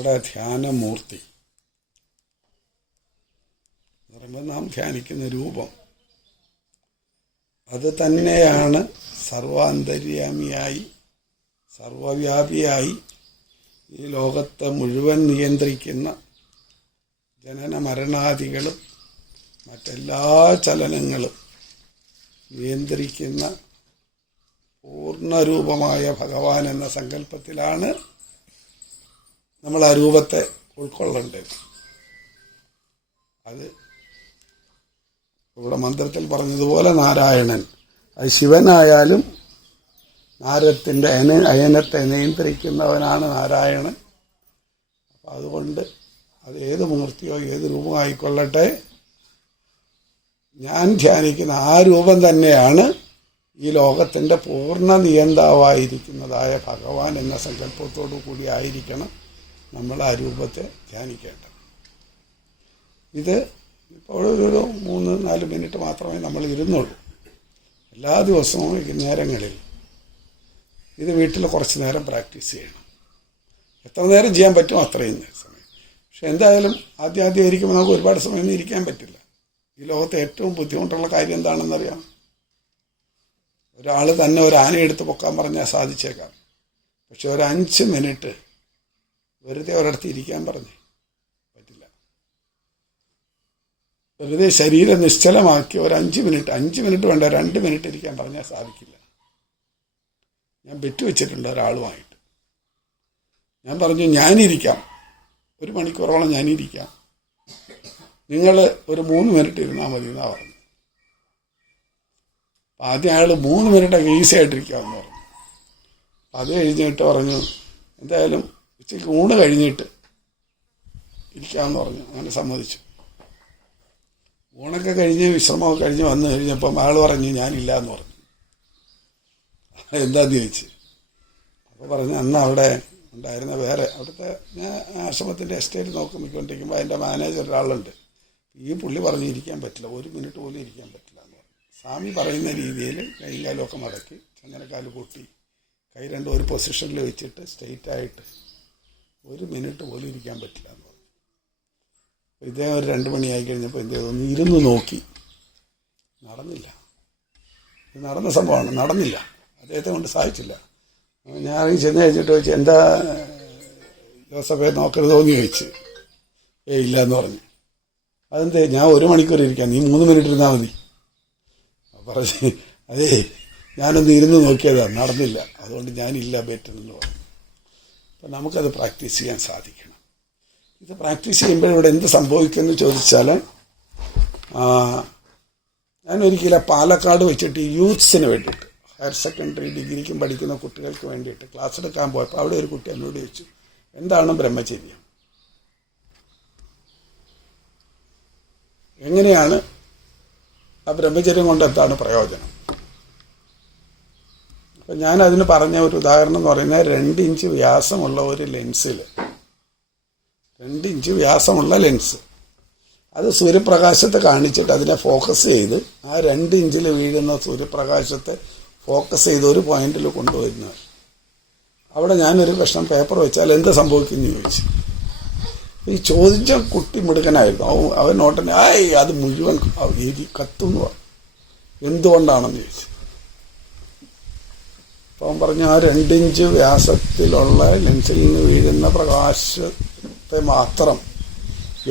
നമ്മുടെ ധ്യാനമൂർത്തി എന്ന് പറയുമ്പോൾ നാം ധ്യാനിക്കുന്ന രൂപം അത് തന്നെയാണ് സർവാന്തര്യാമിയായി സർവവ്യാപിയായി ഈ ലോകത്തെ മുഴുവൻ നിയന്ത്രിക്കുന്ന ജനന മരണാദികളും മറ്റെല്ലാ ചലനങ്ങളും നിയന്ത്രിക്കുന്ന പൂർണ്ണരൂപമായ ഭഗവാൻ എന്ന സങ്കല്പത്തിലാണ് നമ്മൾ ആ രൂപത്തെ ഉൾക്കൊള്ളേണ്ടത്. അത് ഇവിടെ മന്ത്രത്തിൽ പറഞ്ഞതുപോലെ നാരായണൻ, അത് ശിവനായാലും നാരത്തിൻ്റെ അയനത്തെ നിയന്ത്രിക്കുന്നവനാണ് നാരായണൻ. അപ്പം അതുകൊണ്ട് അത് ഏത് മൂർത്തിയോ ഏത് രൂപമായിക്കൊള്ളട്ടെ, ഞാൻ ധ്യാനിക്കുന്ന ആ രൂപം തന്നെയാണ് ഈ ലോകത്തിൻ്റെ പൂർണ്ണ നിയന്താവായിരിക്കുന്നതായ ഭഗവാൻ എന്ന സങ്കല്പത്തോടു കൂടി ആയിരിക്കണം നമ്മൾ ആ രൂപത്തെ ധ്യാനിക്കേണ്ടത്. ഇത് ഇപ്പോൾ ഒരു 3-4 മിനിറ്റ് മാത്രമേ നമ്മൾ ഇരുന്നുള്ളൂ. എല്ലാ ദിവസവും വൈകുന്നേരങ്ങളിൽ ഇത് വീട്ടിൽ കുറച്ച് നേരം പ്രാക്ടീസ് ചെയ്യണം. എത്ര നേരം ചെയ്യാൻ പറ്റുമോ അത്രയും സമയം. പക്ഷെ എന്തായാലും ആദ്യം ഇരിക്കുമ്പോൾ നമുക്ക് ഒരുപാട് സമയമൊന്നും ഇരിക്കാൻ പറ്റില്ല. ഈ ലോകത്തെ ഏറ്റവും ബുദ്ധിമുട്ടുള്ള കാര്യം എന്താണെന്നറിയാം? ഒരാൾ തന്നെ ഒരു ആനയെടുത്ത് പൊക്കാൻ പറഞ്ഞാൽ സാധിച്ചേക്കാം. പക്ഷെ ഒരു 5 മിനിറ്റ് വെറുതെ ഒരിടത്ത് ഇരിക്കാൻ പറഞ്ഞേ പറ്റില്ല. വെറുതെ ശരീരം നിശ്ചലമാക്കി ഒരു 5 മിനിറ്റ് വേണ്ട 2 മിനിറ്റ് ഇരിക്കാൻ പറഞ്ഞാൽ സാധിക്കില്ല. ഞാൻ ബെറ്റ് വെച്ചിട്ടുണ്ട് ഒരാളുമായിട്ട്. ഞാൻ പറഞ്ഞു, ഞാനിരിക്കാം, 1 മണിക്കൂറോളം ഞാനിരിക്കാം, നിങ്ങൾ ഒരു 3 മിനിറ്റ് ഇരുന്നാൽ മതി എന്നാ പറഞ്ഞു. ആദ്യം അയാൾ 3 മിനിറ്റൊക്കെ ഈസി ആയിട്ടിരിക്കാമെന്ന് പറഞ്ഞു. അത് കഴിഞ്ഞിട്ട് പറഞ്ഞു, എന്തായാലും ഉച്ചയ്ക്ക് ഊണ് കഴിഞ്ഞിട്ട് ഇരിക്കാമെന്ന് പറഞ്ഞു. അങ്ങനെ സമ്മതിച്ചു. ഊണൊക്കെ കഴിഞ്ഞ് വിശ്രമമൊക്കെ കഴിഞ്ഞ് വന്നു കഴിഞ്ഞപ്പം അയാൾ പറഞ്ഞു, ഞാനില്ല എന്ന് പറഞ്ഞു. എന്താന്ന് ചോദിച്ചു. അപ്പോൾ പറഞ്ഞു, അന്ന് അവിടെ ഉണ്ടായിരുന്ന വേറെ അവിടുത്തെ ഞാൻ ആശ്രമത്തിൻ്റെ എസ്റ്റേറ്റ് നോക്കിക്കൊണ്ടിരിക്കുമ്പോൾ അതിൻ്റെ മാനേജർ ഒരാളുണ്ട്. ഈ പുള്ളി പറഞ്ഞു ഇരിക്കാൻ പറ്റില്ല, 1 മിനിറ്റ് പോലും ഇരിക്കാൻ പറ്റില്ല എന്ന് പറഞ്ഞു. സ്വാമി പറയുന്ന രീതിയിൽ കൈയും കാലുമൊക്കെ മടക്കി ചങ്ങനക്കാല് പൊട്ടി കൈ രണ്ടും ഒരു പൊസിഷനിൽ വെച്ചിട്ട് സ്ട്രെയിറ്റായിട്ട് 1 മിനിറ്റ് പോലും ഇരിക്കാൻ പറ്റില്ല എന്ന് പറഞ്ഞു. ഇദ്ദേഹം ഒരു 2 മണിയായി കഴിഞ്ഞപ്പോൾ എന്ത് ചെയ്തു, ഇരുന്ന് നോക്കി. നടന്നില്ല. ഇത് നടന്ന സംഭവമാണ്, നടന്നില്ല. അദ്ദേഹത്തെ കൊണ്ട് സാധിച്ചില്ല. ഞാൻ ചെന്ന് കഴിച്ചിട്ട് ചോദിച്ചു, എന്താ ജോസഫെ നോക്കരുതോ എന്ന് ചോദിച്ചു. ഇല്ല എന്ന് പറഞ്ഞു. അതെന്തേ? ഞാൻ 1 മണിക്കൂർ ഇരിക്കാം, നീ 3 മിനിറ്റ് ഇരുന്നാൽ മതി. പറഞ്ഞു, അതേ ഞാനൊന്ന് ഇരുന്ന് നോക്കിയതാണ്, നടന്നില്ല, അതുകൊണ്ട് ഞാനില്ല ബെറ്റെന്ന് പറഞ്ഞു. അപ്പം നമുക്കത് പ്രാക്ടീസ് ചെയ്യാൻ സാധിക്കണം. ഇത് പ്രാക്ടീസ് ചെയ്യുമ്പോൾ ഇവിടെ എന്ത് സംഭവിക്കുമെന്ന് ചോദിച്ചാൽ, ഞാനൊരിക്കലും പാലക്കാട് വെച്ചിട്ട് യൂത്ത്സിന് വേണ്ടിയിട്ട് ഹയർ സെക്കൻഡറി ഡിഗ്രിക്കും പഠിക്കുന്ന കുട്ടികൾക്ക് വേണ്ടിയിട്ട് ക്ലാസ് എടുക്കാൻ പോയപ്പോൾ അവിടെ ഒരു കുട്ടി എന്നോട് ചോദിച്ചു, എന്താണ് ബ്രഹ്മചര്യം, എങ്ങനെയാണ് ആ ബ്രഹ്മചര്യം കൊണ്ട് എന്താണ് പ്രയോജനം? അപ്പം ഞാനതിന് പറഞ്ഞ ഒരു ഉദാഹരണം എന്ന് പറയുന്നത് 2 ഇഞ്ച് വ്യാസമുള്ള ഒരു ലെൻസിൽ 2 ഇഞ്ച് വ്യാസമുള്ള ലെൻസ്, അത് സൂര്യപ്രകാശത്തെ കാണിച്ചിട്ട് അതിനെ ഫോക്കസ് ചെയ്ത് ആ 2 ഇഞ്ചിൽ വീഴുന്ന സൂര്യപ്രകാശത്തെ ഫോക്കസ് ചെയ്ത് ഒരു പോയിന്റിൽ കൊണ്ടുവരുന്നത്. അവിടെ ഞാനൊരു കഷ്ണം പേപ്പർ വെച്ചാൽ എന്ത് സംഭവിക്കുമെന്ന് ചോദിച്ചു. ഈ ചോദിച്ച കുട്ടി മിടുക്കനായിരുന്നു. അവൻ നോട്ടനെ അത് മുഴുവൻ കത്തുന്നു. എന്തുകൊണ്ടാണെന്ന് ചോദിച്ചു. അപ്പം അവൻ പറഞ്ഞു, ആ 2 ഇഞ്ച് വ്യാസത്തിലുള്ള ലെൻസിൽ നിന്ന് വീഴുന്ന പ്രകാശത്തെ മാത്രം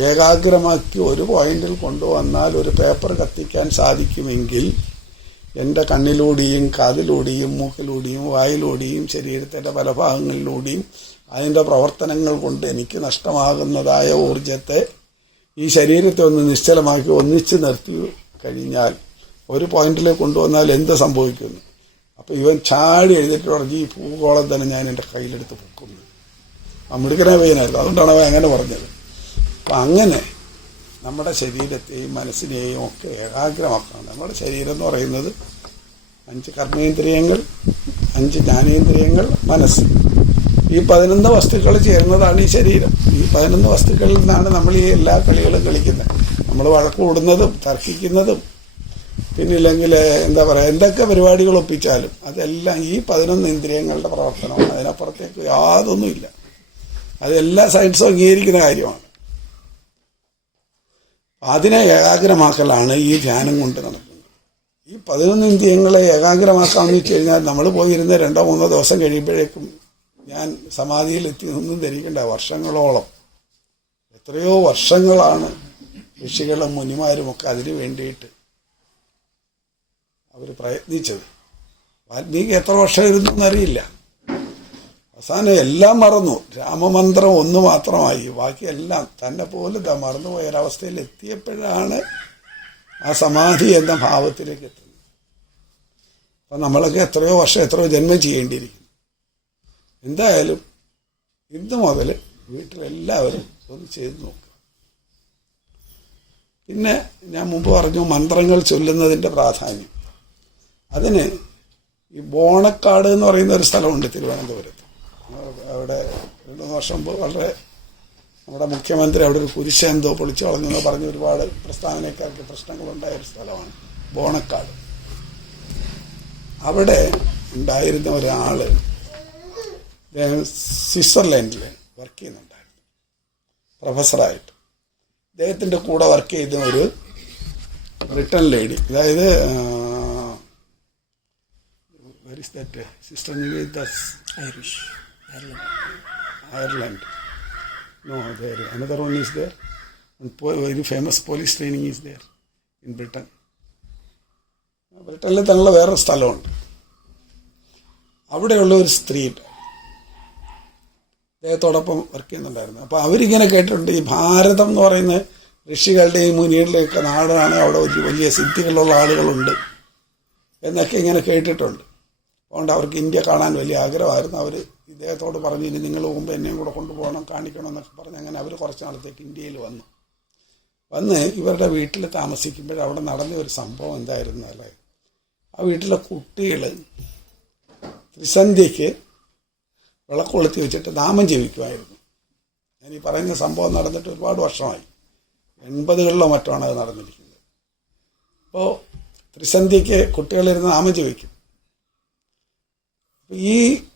ഏകാഗ്രമാക്കി ഒരു പോയിന്റിൽ കൊണ്ടുവന്നാൽ ഒരു പേപ്പർ കത്തിക്കാൻ സാധിക്കുമെങ്കിൽ എൻ്റെ കണ്ണിലൂടെയും കാതിലൂടെയും മൂക്കിലൂടെയും വായിലൂടെയും ശരീരത്തിൻ്റെ പല ഭാഗങ്ങളിലൂടെയും അതിൻ്റെ പ്രവർത്തനങ്ങൾ കൊണ്ട് എനിക്ക് നഷ്ടമാകുന്നതായ ഊർജത്തെ ഈ ശരീരത്തെ ഒന്ന് നിശ്ചലമാക്കി ഒന്നിച്ച് നിർത്തി കഴിഞ്ഞാൽ ഒരു പോയിന്റിലേക്ക് കൊണ്ടുവന്നാൽ എന്ത് സംഭവിക്കുന്നു? അപ്പോൾ ഇവൻ ചാടി എഴുതിയിട്ട് പറഞ്ഞ്, ഈ ഭൂഗോളം തന്നെ ഞാൻ എൻ്റെ കയ്യിലെടുത്ത് പൊക്കുന്നു. ആ മിടുക്കനെ പയ്യനായിരുന്നു, അതുകൊണ്ടാണ് അവൻ അങ്ങനെ പറഞ്ഞത്. അപ്പം അങ്ങനെ നമ്മുടെ ശരീരത്തെയും മനസ്സിനെയും ഒക്കെ ഏകാഗ്രമാക്കണം. നമ്മുടെ ശരീരം എന്ന് പറയുന്നത് 5 കർമ്മേന്ദ്രിയങ്ങൾ, 5 ജ്ഞാനേന്ദ്രിയങ്ങൾ, മനസ്സ്. ഈ 11 വസ്തുക്കൾ ചേർന്നതാണ് ഈ ശരീരം. ഈ 11 വസ്തുക്കളിൽ നിന്നാണ് നമ്മൾ ഈ എല്ലാ കളികളും കളിക്കുന്നത്. നമ്മൾ വഴക്ക് കൂടുന്നതും തർക്കിക്കുന്നതും പിന്നില്ലെങ്കിൽ എന്താ പറയുക, എന്തൊക്കെ പരിപാടികൾ ഒപ്പിച്ചാലും അതെല്ലാം ഈ 11 ഇന്ദ്രിയങ്ങളുടെ പ്രവർത്തനമാണ്. അതിനപ്പുറത്തേക്ക് യാതൊന്നുമില്ല. അത് എല്ലാ സയൻസും അംഗീകരിക്കുന്ന കാര്യമാണ്. അതിനെ ഏകാഗ്രമാക്കലാണ് ഈ ധ്യാനം കൊണ്ട് നടക്കുന്നത്. ഈ 11 ഇന്ദ്രിയങ്ങളെ ഏകാഗ്രമാക്കാമെന്ന് വെച്ച് കഴിഞ്ഞാൽ നമ്മൾ പോയിരുന്ന 2-3 ദിവസം കഴിയുമ്പോഴേക്കും ഞാൻ സമാധിയിലെത്തി ഒന്നും ധരിക്കേണ്ട, വർഷങ്ങളോളം, എത്രയോ വർഷങ്ങളാണ് ഋഷികളും മുനിമാരുമൊക്കെ അതിനു വേണ്ടിയിട്ട് അവർ പ്രയത്നിച്ചത്. വാൽമീകി എത്ര വർഷം ഇരുന്നു എന്നറിയില്ല. അവസാനം എല്ലാം മറന്നു, രാമമന്ത്രം ഒന്ന് മാത്രമായി, ബാക്കിയെല്ലാം തന്നെ പോലെ മറന്നുപോയ ഒരവസ്ഥയിൽ എത്തിയപ്പോഴാണ് ആ സമാധി എന്ന ഭാവത്തിലേക്ക് എത്തുന്നത്. അപ്പം നമ്മളൊക്കെ എത്രയോ വർഷം എത്രയോ ജന്മം ചെയ്യേണ്ടിയിരിക്കുന്നു. എന്തായാലും ഇന്ന് മുതൽ വീട്ടിലെല്ലാവരും ഒന്ന് ചെയ്ത് നോക്കുക. പിന്നെ ഞാൻ മുമ്പ് പറഞ്ഞു മന്ത്രങ്ങൾ ചൊല്ലുന്നതിൻ്റെ പ്രാധാന്യം. അതിന് ഈ ബോണക്കാട് എന്ന് പറയുന്ന ഒരു സ്ഥലമുണ്ട് തിരുവനന്തപുരത്ത്. അവിടെ 2 വർഷം മുമ്പ് വളരെ നമ്മുടെ മുഖ്യമന്ത്രി അവിടെ ഒരു കുരിശ് എന്തോ പൊളിച്ചു കളഞ്ഞെന്ന് പറഞ്ഞ് ഒരുപാട് പ്രസ്താവനക്കാർക്ക് പ്രശ്നങ്ങളുണ്ടായ ഒരു സ്ഥലമാണ് ബോണക്കാട്. അവിടെ ഉണ്ടായിരുന്ന ഒരാൾ സ്വിറ്റ്സർലൻഡിൽ വർക്ക് ചെയ്യുന്നുണ്ടായിരുന്നു പ്രൊഫസറായിട്ട്. അദ്ദേഹത്തിൻ്റെ കൂടെ വർക്ക് ചെയ്ത ഒരു ബ്രിട്ടൻ ലേഡി, അതായത് where is that sister Niveda's Irish Ireland no there another one is there and very famous police training is there in Britain. ബ്രിട്ടനിൽ തന്നെയുള്ള വേറൊരു സ്ഥലമുണ്ട്. അവിടെയുള്ള ഒരു സ്ത്രീ അദ്ദേഹത്തോടൊപ്പം വർക്ക് ചെയ്യുന്നുണ്ടായിരുന്നു. അപ്പോൾ അവരിങ്ങനെ കേട്ടിട്ടുണ്ട്, ഈ ഭാരതം എന്ന് പറയുന്ന ഋഷികളുടെയും മുനികളുടെയൊക്കെ നാടാണ്, അവിടെ വലിയ വലിയ സിദ്ധികളുള്ള ആളുകളുണ്ട് എന്നൊക്കെ ഇങ്ങനെ കേട്ടിട്ടുണ്ട്. അതുകൊണ്ട് അവർക്ക് ഇന്ത്യ കാണാൻ വലിയ ആഗ്രഹമായിരുന്നു. അവർ ഇദ്ദേഹത്തോട് പറഞ്ഞു, ഇനി നിങ്ങൾ മുമ്പ് എന്നെയും കൂടെ കൊണ്ടുപോകണം, കാണിക്കണം എന്നൊക്കെ പറഞ്ഞ് അങ്ങനെ അവർ കുറച്ച് നാളത്തേക്ക് ഇന്ത്യയിൽ വന്ന് ഇവരുടെ വീട്ടിൽ താമസിക്കുമ്പോൾ അവിടെ നടന്ന ഒരു സംഭവം എന്തായിരുന്നു അല്ലേ, ആ വീട്ടിലെ കുട്ടികൾ ത്രിസന്ധ്യയ്ക്ക് വിളക്ക് കൊളുത്തി വെച്ചിട്ട് നാമം ജപിക്കുമായിരുന്നു. ഞാൻ ഈ പറയുന്ന സംഭവം നടന്നിട്ട് ഒരുപാട് വർഷമായി, 80കളിലോ മറ്റാണ് അത് നടന്നിരിക്കുന്നത്. അപ്പോൾ ത്രിസന്ധ്യയ്ക്ക് കുട്ടികളിരുന്ന് നാമം ജപിക്കും. ഈ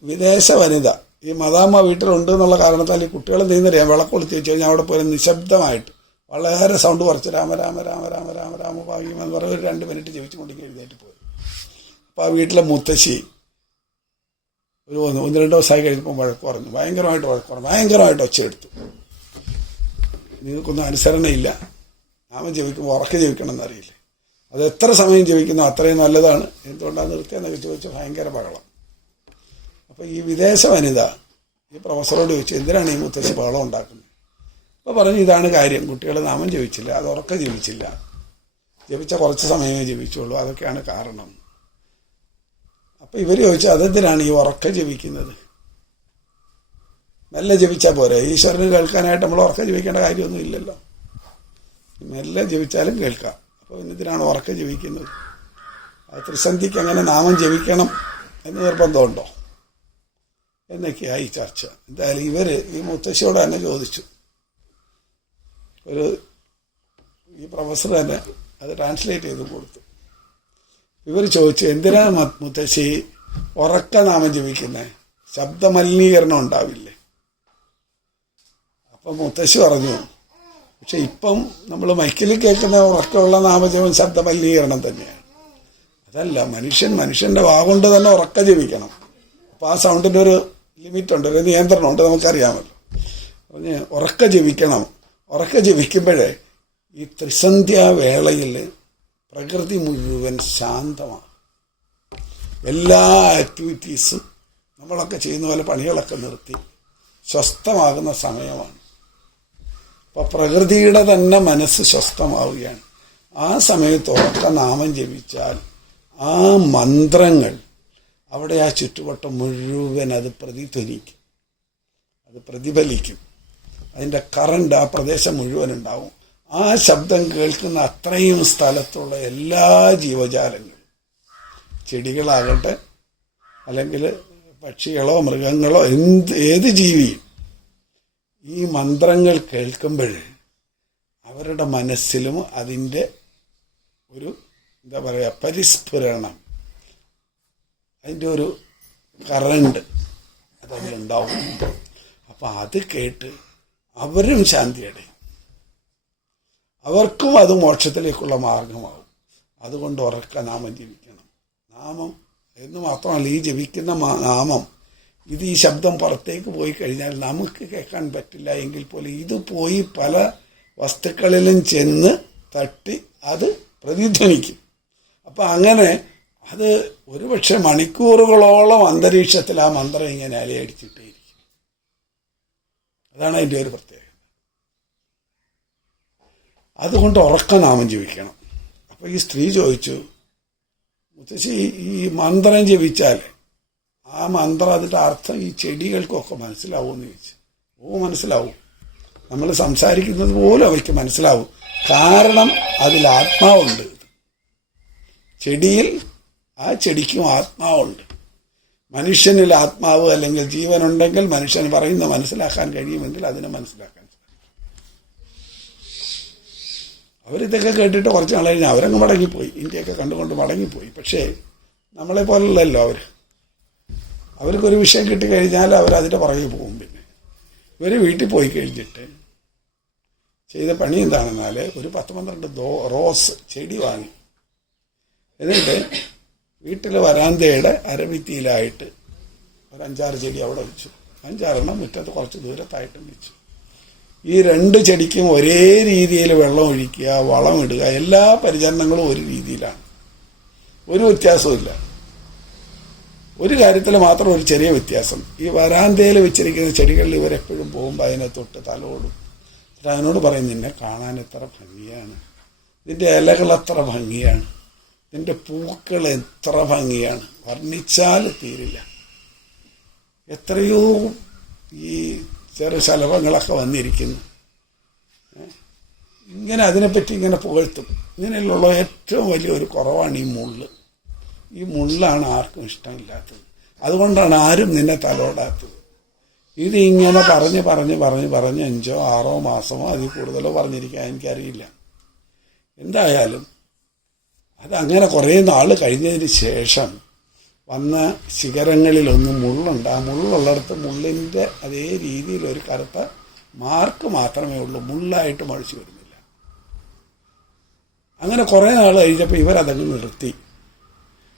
വിദേശ വനിത ഈ മദാമ്മ വീട്ടിലുണ്ട് എന്നുള്ള കാരണത്താൽ ഈ കുട്ടികൾ നീന്തറിയാം, വിളക്ക് കൊളുത്തി വെച്ച് കഴിഞ്ഞാൽ അവിടെ പോയി നിശബ്ദമായിട്ട് വളരെ സൗണ്ട് കുറച്ച് രാമ രാമ രാമ രാമ രാമ രാമ ഭാഗ്യം എന്ന് പറഞ്ഞ് ഒരു 2 മിനിറ്റ് ജപിച്ചുകൊണ്ടിരിക്കും, എഴുന്നേറ്റ് പോയി. അപ്പോൾ ആ വീട്ടിലെ മുത്തശ്ശി ഒരു 1-2 ദിവസമായി കഴിഞ്ഞപ്പോൾ വഴക്ക് പറഞ്ഞു, ഭയങ്കരമായിട്ട് വഴക്ക് പറഞ്ഞു, ഭയങ്കരമായിട്ട് ഒച്ചയെടുത്തു. നിങ്ങൾക്കൊന്നും അനുസരണയില്ല, നാമം ജപിക്കുമ്പോൾ ഉറക്കെ ജപിക്കണം എന്നറിയില്ലേ, അത് എത്ര സമയം ജപിക്കുന്നോ അത്രയും നല്ലതാണ്, എന്തുകൊണ്ടാണ് നിർത്തിയെന്നൊക്കെ ചോദിച്ചാൽ ഭയങ്കര ബഹളം. അപ്പോൾ ഈ വിദേശ വനിത ഈ പ്രൊഫസറോട് ചോദിച്ചു, എന്തിനാണ് ഈ മുത്തശ്ശി ബഹളം ഉണ്ടാക്കുന്നത്? അപ്പോൾ പറഞ്ഞു, ഇതാണ് കാര്യം, കുട്ടികൾ നാമം ജപിച്ചില്ല, അത് ഉറക്കെ ജപിച്ചില്ല, ജപിച്ച കുറച്ച് സമയമേ ജപിച്ചുള്ളൂ, അതൊക്കെയാണ് കാരണം. അപ്പോൾ ഇവർ ചോദിച്ചു, അതെന്തിനാണ് ഈ ഉറക്കെ ജപിക്കുന്നത്? മെല്ലെ ജപിച്ചാൽ പോരെ, ഈശ്വരന് കേൾക്കാനായിട്ട് നമ്മൾ ഉറക്കെ ജപിക്കേണ്ട കാര്യമൊന്നും ഇല്ലല്ലോ, മെല്ലെ ജപിച്ചാലും കേൾക്കാം. അപ്പോൾ ഇതിനാണ് ഉറക്കെ ജപിക്കുന്നത്? അത് ത്രിസന്ധിക്ക് അങ്ങനെ നാമം ജപിക്കണം എന്ന് നിർബന്ധമുണ്ടോ എന്നൊക്കെയായി ചർച്ച. എന്തായാലും ഇവർ ഈ മുത്തശ്ശിയോട് തന്നെ ചോദിച്ചു, ഈ പ്രൊഫസർ തന്നെ അത് ട്രാൻസ്ലേറ്റ് ചെയ്ത് കൊടുത്തു. ഇവർ ചോദിച്ചു, എന്തിനാണ് മുത്തശ്ശി ഉറക്ക നാമം ജപിക്കുന്നത്? ശബ്ദമലിനീകരണം ഉണ്ടാവില്ലേ? അപ്പം മുത്തശ്ശി പറഞ്ഞു, പക്ഷെ ഇപ്പം നമ്മൾ മൈക്കിൽ കേൾക്കുന്ന ഉറക്കമുള്ള നാമജപം ശബ്ദമലിനീകരണം തന്നെയാണ്. അതല്ല, മനുഷ്യൻ്റെ വാഗൊണ്ട് തന്നെ ഉറക്ക ജപിക്കണം. അപ്പോൾ ആ സൗണ്ടിൻ്റെ ഒരു ലിമിറ്റുണ്ട്, ഒരു നിയന്ത്രണമുണ്ട്, നമുക്കറിയാമല്ലോ. പറഞ്ഞ് ഉറക്ക ജപിക്കണം. ഉറക്ക ജപിക്കുമ്പോഴേ ഈ ത്രിസന്ധ്യാവേളയിൽ പ്രകൃതി മുഴുവൻ ശാന്തമാണ്. എല്ലാ ആക്ടിവിറ്റീസും നമ്മളൊക്കെ ചെയ്യുന്ന പോലെ പണികളൊക്കെ നിർത്തി സ്വസ്ഥമാകുന്ന സമയമാണ്. അപ്പോൾ പ്രകൃതിയുടെ തന്നെ മനസ്സ് സ്വസ്ഥമാവുകയാണ്. ആ സമയത്ത് ഉറക്ക നാമം ജപിച്ചാൽ ആ മന്ത്രങ്ങൾ അവിടെ ആ ചുറ്റുവട്ടം മുഴുവൻ അത് പ്രതിധ്വനിക്കും, അത് പ്രതിഫലിക്കും. അതിൻ്റെ കറണ്ട് ആ പ്രദേശം മുഴുവൻ ഉണ്ടാവും. ആ ശബ്ദം കേൾക്കുന്ന അത്രയും സ്ഥലത്തുള്ള എല്ലാ ജീവജാലങ്ങളും, ചെടികളാകട്ടെ അല്ലെങ്കിൽ പക്ഷികളോ മൃഗങ്ങളോ ഏത് ജീവിയും ഈ മന്ത്രങ്ങൾ കേൾക്കുമ്പോൾ അവരുടെ മനസ്സിലും അതിൻ്റെ ഒരു എന്താ പറയുക പരിസ്ഫുരണം, അതിൻ്റെ ഒരു കറണ്ട് അതതിലുണ്ടാവും. അപ്പോൾ അപ്പം അത് കേട്ട് അവരും ശാന്തിയടയും, അവർക്കും അത് മോക്ഷത്തിലേക്കുള്ള മാർഗമാവും. അതുകൊണ്ട് ഉറക്ക നാമം ജപിക്കണം. നാമം എന്ന് മാത്രമല്ല, ഈ ജപിക്കുന്ന നാമം ഇത് ഈ ശബ്ദം പുറത്തേക്ക് പോയി കഴിഞ്ഞാൽ നമുക്ക് കേൾക്കാൻ പറ്റില്ല എങ്കിൽ പോലും ഇത് പോയി പല വസ്തുക്കളിലും ചെന്ന് തട്ടി അത് പ്രതിധ്വനിക്കും. അപ്പം അങ്ങനെ അത് ഒരുപക്ഷെ മണിക്കൂറുകളോളം അന്തരീക്ഷത്തിൽ ആ മന്ത്രം ഇങ്ങനെ അലയടിച്ചിട്ടേയിരിക്കും. അതാണ് അതിൻ്റെ ഒരു പ്രത്യേകത. അതുകൊണ്ട് ഉറക്ക നാമം ജപിക്കണം. അപ്പോൾ ഈ സ്ത്രീ ചോദിച്ചു, മുത്തശ്ശി ഈ മന്ത്രം ജപിച്ചാൽ ആ മന്ത്രം അതിൻ്റെ അർത്ഥം ഈ ചെടികൾക്കൊക്കെ മനസ്സിലാവുമെന്ന് ചോദിച്ചു. മനസ്സിലാവും. നമ്മൾ സംസാരിക്കുന്നത് പോലും അവയ്ക്ക് മനസ്സിലാവും. കാരണം അതിൽ ആത്മാവുണ്ട്. ചെടിയിൽ ആ ചെടിക്കും ആത്മാവുണ്ട്. മനുഷ്യനിൽ ആത്മാവ് അല്ലെങ്കിൽ ജീവനുണ്ടെങ്കിൽ മനുഷ്യൻ പറയുന്നത് മനസ്സിലാക്കാൻ കഴിയുമെങ്കിൽ അതിനെ മനസ്സിലാക്കാൻ സാധിക്കും. അവരിതൊക്കെ കേട്ടിട്ട് കുറച്ച് നാൾ കഴിഞ്ഞാൽ അവരങ്ങ് മടങ്ങിപ്പോയി. ഇന്ത്യയൊക്കെ കണ്ടുകൊണ്ട് മടങ്ങിപ്പോയി. പക്ഷേ നമ്മളെ പോലുള്ളല്ലോ അവർക്കൊരു വിഷയം കിട്ടിക്കഴിഞ്ഞാൽ അവരതിൻ്റെ പുറകെ പോകും. പിന്നെ ഇവർ വീട്ടിൽ പോയി കഴിഞ്ഞിട്ട് ചെയ്ത പണി എന്താണെന്നാൽ ഒരു 10-12 റോസ് ചെടി വാങ്ങി. എന്നിട്ട് വീട്ടിലെ വരാന്തയുടെ അരഭിത്തിയിലായിട്ട് ഒരു 5-6 ചെടി അവിടെ വെച്ചു. 5-6 മുറ്റത്ത് കുറച്ച് ദൂരത്തായിട്ടും വെച്ചു. ഈ 2 ചെടിക്കും ഒരേ രീതിയിൽ വെള്ളം ഒഴിക്കുക, വളം ഇടുക, എല്ലാ പരിചരണങ്ങളും ഒരു രീതിയിലാണ്. ഒരു വ്യത്യാസവും. ഒരു കാര്യത്തിൽ മാത്രം ഒരു ചെറിയ വ്യത്യാസം. ഈ വരാന്തയിൽ വെച്ചിരിക്കുന്ന ചെടികളിൽ ഇവരെപ്പോഴും പോകുമ്പോൾ അതിനെ തൊട്ട് തലോടും. അതിനോട് പറയും, നിന്നെ കാണാൻ എത്ര ഭംഗിയാണ്, ഇതിൻ്റെ ഇലകൾ എത്ര ഭംഗിയാണ്, ഇതിൻ്റെ പൂക്കൾ എത്ര ഭംഗിയാണ്, വർണ്ണിച്ചാൽ തീരില്ല. എത്രയോ ഈ ചെറു ശലഭങ്ങളൊക്കെ വന്നിരിക്കുന്നു. ഇങ്ങനെ അതിനെപ്പറ്റി ഇങ്ങനെ പുകഴ്ത്തും. ഇങ്ങനെയുള്ള ഏറ്റവും വലിയൊരു കുറവാണ് ഈ മുള്ള്. ഈ മുള്ളാണ് ആർക്കും ഇഷ്ടമില്ലാത്തത്. അതുകൊണ്ടാണ് ആരും നിന്നെ തലോടാത്തത്. ഇത് ഇങ്ങനെ പറഞ്ഞ് 5-6 മാസമോ അതിൽ കൂടുതലോ പറഞ്ഞിരിക്കാൻ എനിക്കറിയില്ല. എന്തായാലും അതങ്ങനെ കുറേ നാൾ കഴിഞ്ഞതിന് ശേഷം വന്ന ശിഖരങ്ങളിലൊന്നും മുള്ളുണ്ട്. ആ മുള്ളുള്ളിടത്ത് മുള്ളിൻ്റെ അതേ രീതിയിൽ ഒരു കറുത്ത മാർക്ക് മാത്രമേ ഉള്ളൂ, മുള്ളായിട്ട് മുളച്ചു വരുന്നില്ല. അങ്ങനെ കുറേ നാൾ കഴിഞ്ഞപ്പോൾ ഇവരതങ്ങ് നിർത്തി.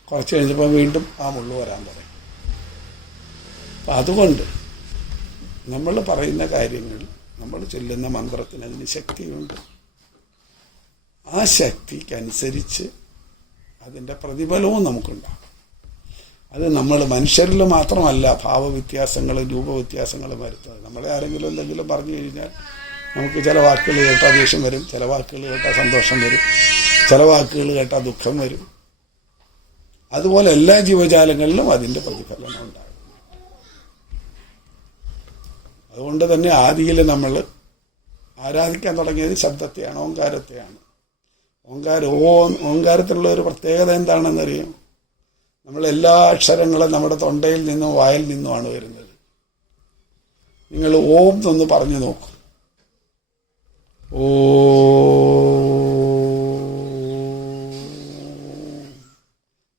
കുറച്ച് കഴിഞ്ഞപ്പോൾ വീണ്ടും ആ മുള്ളു വരാൻ തുടങ്ങി. അപ്പം അതുകൊണ്ട് നമ്മൾ പറയുന്ന കാര്യങ്ങൾ, നമ്മൾ ചൊല്ലുന്ന മന്ത്രത്തിന് അതിന് ശക്തിയുണ്ട്. ആ ശക്തിക്കനുസരിച്ച് അതിൻ്റെ പ്രതിഫലവും നമുക്കുണ്ടാകും. അത് നമ്മൾ മനുഷ്യരിൽ മാത്രമല്ല ഭാവവ്യത്യാസങ്ങളും രൂപവ്യത്യാസങ്ങളും വരുത്തുന്നത്. നമ്മളെ ആരെങ്കിലും എന്തെങ്കിലും പറഞ്ഞു കഴിഞ്ഞാൽ നമുക്ക് ചില വാക്കുകൾ കേട്ടാൽ ദേഷ്യം വരും, ചില വാക്കുകൾ കേട്ടാൽ സന്തോഷം വരും, ചില വാക്കുകൾ കേട്ടാൽ ദുഃഖം വരും. അതുപോലെ എല്ലാ ജീവജാലങ്ങളിലും അതിൻ്റെ പ്രതിഫലനം ഉണ്ടാകും. അതുകൊണ്ട് തന്നെ ആദിയിൽ നമ്മൾ ആരാധിക്കാൻ തുടങ്ങിയത് ശബ്ദത്തെയാണ്, ഓങ്കാരത്തെയാണ്. ഓങ്കാരത്തിലുള്ള ഒരു പ്രത്യേകത എന്താണെന്നറിയാം? നമ്മളെല്ലാ അക്ഷരങ്ങളും നമ്മുടെ തൊണ്ടയിൽ നിന്നും വായിൽ നിന്നുമാണ് വരുന്നത്. നിങ്ങൾ ഓം എന്നൊന്ന് പറഞ്ഞു നോക്കൂ. ഓ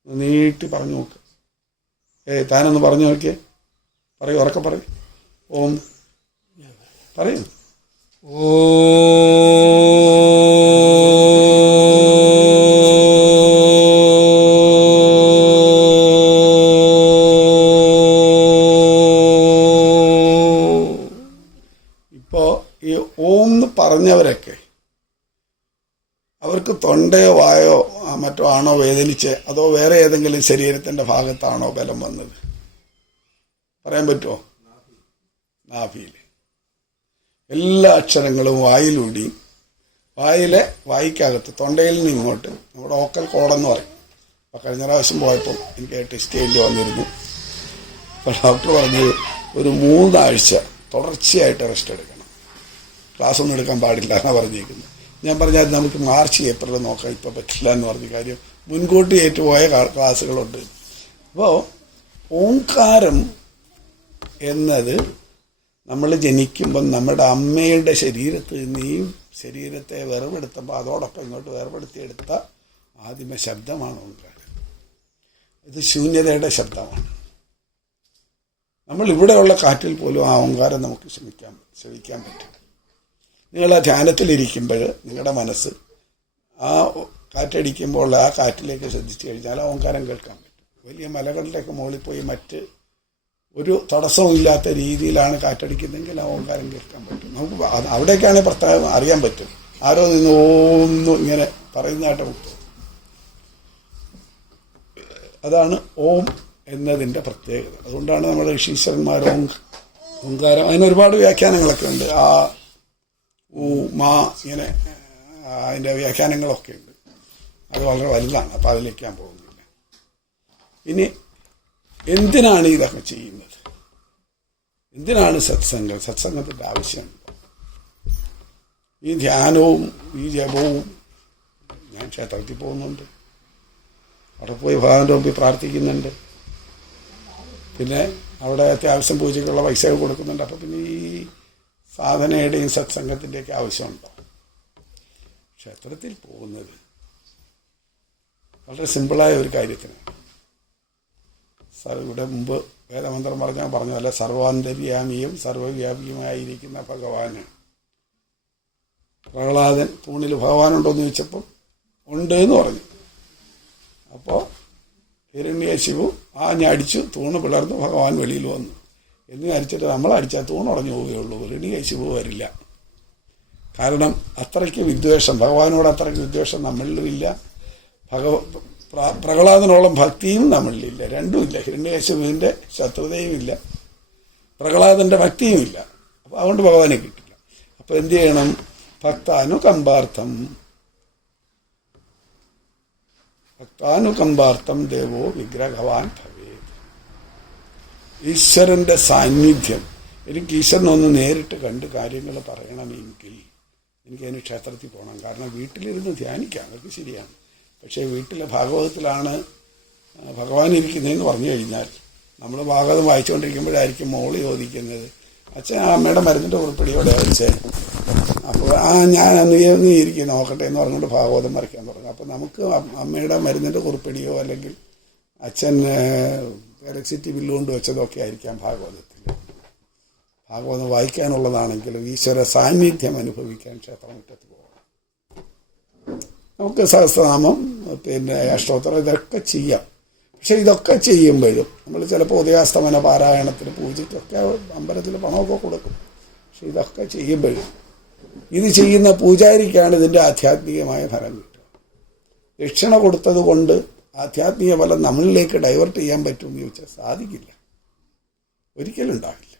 നീട്ടി പറഞ്ഞു നോക്ക്. താനൊന്ന് പറഞ്ഞു നോക്കിയേ. പറയൂ, ഉറക്കെ പറയൂ. ഓം പറയൂ. ഓ പറഞ്ഞവരൊക്കെ അവർക്ക് തൊണ്ടയോ വായോ മറ്റോ ആണോ വേദനിച്ച്, അതോ വേറെ ഏതെങ്കിലും ശരീരത്തിൻ്റെ ഭാഗത്താണോ ബലം വന്നത്? പറയാൻ പറ്റുമോ? നാഭിയിൽ. എല്ലാ അക്ഷരങ്ങളും വായിലൂടി, വായിക്കകത്ത് തൊണ്ടയിൽ നിന്ന് ഇങ്ങോട്ട് നമ്മുടെ ഓക്കൽ കോടെന്ന് പറയും. അപ്പോൾ കഴിഞ്ഞ പ്രാവശ്യം പോയപ്പോൾ എനിക്ക് ടെസ്റ്റ് ചെയ്യേണ്ടി വന്നിരുന്നു. അപ്പോൾ ഡോക്ടർ പറഞ്ഞത് ഒരു 3 ആഴ്ച തുടർച്ചയായിട്ട് റെസ്റ്റ് എടുക്കണം, ക്ലാസ് ഒന്നും എടുക്കാൻ പാടില്ല എന്നാണ് പറഞ്ഞിരിക്കുന്നത്. ഞാൻ പറഞ്ഞാൽ നമുക്ക് മാർച്ച് ഏപ്രിൽ നോക്കാം, ഇപ്പോൾ പറ്റില്ല എന്ന് പറഞ്ഞ കാര്യം മുൻകൂട്ടി ഏറ്റുപോയ ക്ലാസ്സുകളുണ്ട്. അപ്പോൾ ഓംകാരം എന്നത് നമ്മൾ ജനിക്കുമ്പം നമ്മുടെ അമ്മയുടെ ശരീരത്തിൽ നിന്ന് ഈ ശരീരത്തെ വേർപെടുത്തുമ്പോൾ അതോടൊപ്പം ഇങ്ങോട്ട് വേർപെടുത്തിയെടുത്ത ആദിമ ശബ്ദമാണ് ഓംകാരം. ഇത് ശൂന്യതയുടെ ശബ്ദമാണ്. നമ്മൾ ഇവിടെയുള്ള കാറ്റിൽ പോലും ആ ഓങ്കാരം നമുക്ക് ശ്രവിക്കാൻ പറ്റും. നിങ്ങൾ ആ ധ്യാനത്തിലിരിക്കുമ്പോൾ നിങ്ങളുടെ മനസ്സ് ആ കാറ്റടിക്കുമ്പോൾ ആ കാറ്റിലേക്ക് ശ്രദ്ധിച്ചു കഴിഞ്ഞാൽ ആ ഓങ്കാരം കേൾക്കാൻ പറ്റും. വലിയ മലകളുടെയൊക്കെ മുകളിൽ പോയി മറ്റ് ഒരു തടസ്സവും ഇല്ലാത്ത രീതിയിലാണ് കാറ്റടിക്കുന്നതെങ്കിൽ ആ ഓങ്കാരം കേൾക്കാൻ പറ്റും. നമുക്ക് അവിടേക്കാണെങ്കിൽ പ്രത്യേകം അറിയാൻ പറ്റും. ആരോ നിന്ന് ഓം ഇങ്ങനെ പറയുന്നതായിട്ട് കിട്ടും. അതാണ് ഓം എന്നതിൻ്റെ പ്രത്യേകത. അതുകൊണ്ടാണ് നമ്മുടെ ഋഷീശ്വരന്മാർ ഓങ്കാരം, അതിനൊരുപാട് വ്യാഖ്യാനങ്ങളൊക്കെ ഉണ്ട്. ആ ഊ മാ ഇങ്ങനെ അതിൻ്റെ വ്യാഖ്യാനങ്ങളൊക്കെ ഉണ്ട്. അത് വളരെ വലുതാണ്, അപ്പോൾ അതിലേക്ക് ഞാൻ പോകുന്നില്ല. ഇനി എന്തിനാണ് ഇതൊക്കെ ചെയ്യുന്നത്? എന്തിനാണ് സത്സംഗത്തിൻ്റെ ആവശ്യമുണ്ട്? ഈ ധ്യാനവും ഈ ജപവും, ഞാൻ ക്ഷേത്രത്തിൽ പോകുന്നുണ്ട്, അവിടെ പോയി ഭഗവാന്റെ മുമ്പിൽ പ്രാർത്ഥിക്കുന്നുണ്ട്, പിന്നെ അവിടെ അത്യാവശ്യം പൂജയ്ക്കുള്ള പൈസ കൊടുക്കുന്നുണ്ട്. അപ്പോൾ പിന്നെ ഈ സാധനയുടെയും സത്സംഗത്തിൻ്റെയൊക്കെ ആവശ്യമുണ്ടോ? ക്ഷേത്രത്തിൽ പോകുന്നത് വളരെ സിമ്പിളായ ഒരു കാര്യത്തിനാണ്. ഇവിടെ മുമ്പ് വേദമന്ത്രം പറഞ്ഞതല്ല, സർവാന്തര്യാമിയും സർവവ്യാപിയുമായിരിക്കുന്ന ഭഗവാന്. പ്രഹ്ലാദൻ തൂണിൽ ഭഗവാനുണ്ടോയെന്ന് ചോദിച്ചപ്പോൾ ഉണ്ട് എന്ന് പറഞ്ഞു. അപ്പോൾ ഹിരണ്യശിവു അടിച്ചു, തൂണ് പിളർന്നു, ഭഗവാൻ വെളിയിൽ വന്നു എന്ന് അടിച്ചിട്ട് നമ്മളടിച്ചാൽ തൂണ് ഉടഞ്ഞു പോവുകയുള്ളൂ, ഹിരണ്യശിവു വരില്ല. കാരണം അത്രയ്ക്ക് വിദ്വേഷം, ഭഗവാനോട് അത്രയ്ക്ക് വിദ്വേഷം നമ്മളിലുമില്ല, പ്രഹ്ലാദനോളം ഭക്തിയും നമ്മളിലില്ല. രണ്ടുമില്ല. ഹിരണ്യകശിപുവിൻ്റെ ശത്രുതയുമില്ല, പ്രഹ്ലാദൻ്റെ ഭക്തിയുമില്ല. അപ്പോൾ അതുകൊണ്ട് ഭഗവാനെ കിട്ടില്ല. അപ്പോൾ എന്ത് ചെയ്യണം? ഭക്താനുകമ്പാർത്ഥം ദേവോ വിഗ്രഹവാൻ ഭവേത്. ഈശ്വരൻ്റെ സാന്നിധ്യം, എനിക്ക് ഈശ്വരനൊന്ന് നേരിട്ട് കണ്ട് കാര്യങ്ങൾ പറയണമെങ്കിൽ എനിക്കതിന് ക്ഷേത്രത്തിൽ പോകണം. കാരണം വീട്ടിലിരുന്ന് ധ്യാനിക്കാം, അതൊക്കെ ശരിയാണ്. പക്ഷേ വീട്ടിലെ ഭാഗവതത്തിലാണ് ഭഗവാൻ ഇരിക്കുന്നതെന്ന് പറഞ്ഞു കഴിഞ്ഞാൽ നമ്മൾ ഭാഗവതം വായിച്ചുകൊണ്ടിരിക്കുമ്പോഴായിരിക്കും മോള് ചോദിക്കുന്നത്, അച്ഛൻ അമ്മയുടെ മരുന്നിൻ്റെ കുറിപ്പടിയോടെ വെച്ചേ. അപ്പോൾ ഞാൻ നീ ഇരിക്കും നോക്കട്ടെ എന്ന് പറഞ്ഞുകൊണ്ട് ഭാഗവതം വരയ്ക്കാൻ തുടങ്ങും. അപ്പോൾ നമുക്ക് അമ്മയുടെ മരുന്നിൻ്റെ കുറിപ്പടിയോ അല്ലെങ്കിൽ അച്ഛൻ ഇലക്ട്രിസിറ്റി ബില്ല് കൊണ്ട് വെച്ചതൊക്കെ ആയിരിക്കാം ഭാഗവതത്തിൽ. ഭാഗവതം വായിക്കാനുള്ളതാണെങ്കിലും ഈശ്വര സാന്നിധ്യം അനുഭവിക്കാൻ ക്ഷേത്രമുറ്റത്ത് പോകണം. നമുക്ക് സഹസ്രനാമം, പിന്നെ അഷ്ടോത്തരം, ഇതൊക്കെ ചെയ്യാം. പക്ഷെ ഇതൊക്കെ ചെയ്യുമ്പോഴും നമ്മൾ ചിലപ്പോൾ ഉദയാസ്തമന പാരായണത്തിന് പൂജയ്ക്കൊക്കെ അമ്പലത്തിൽ പണമൊക്കെ കൊടുക്കും. പക്ഷെ ഇതൊക്കെ ചെയ്യുമ്പോഴും ഇത് ചെയ്യുന്ന പൂജാരിക്കാണ് ഇതിൻ്റെ ആധ്യാത്മികമായ ഫലം കിട്ടുക. ദക്ഷിണ കൊടുത്തത് കൊണ്ട് ആധ്യാത്മിക ഫലം നമ്മളിലേക്ക് ഡൈവേർട്ട് ചെയ്യാൻ പറ്റുമെന്ന് ചോദിച്ചാൽ സാധിക്കില്ല, ഒരിക്കലും ഉണ്ടാവില്ല.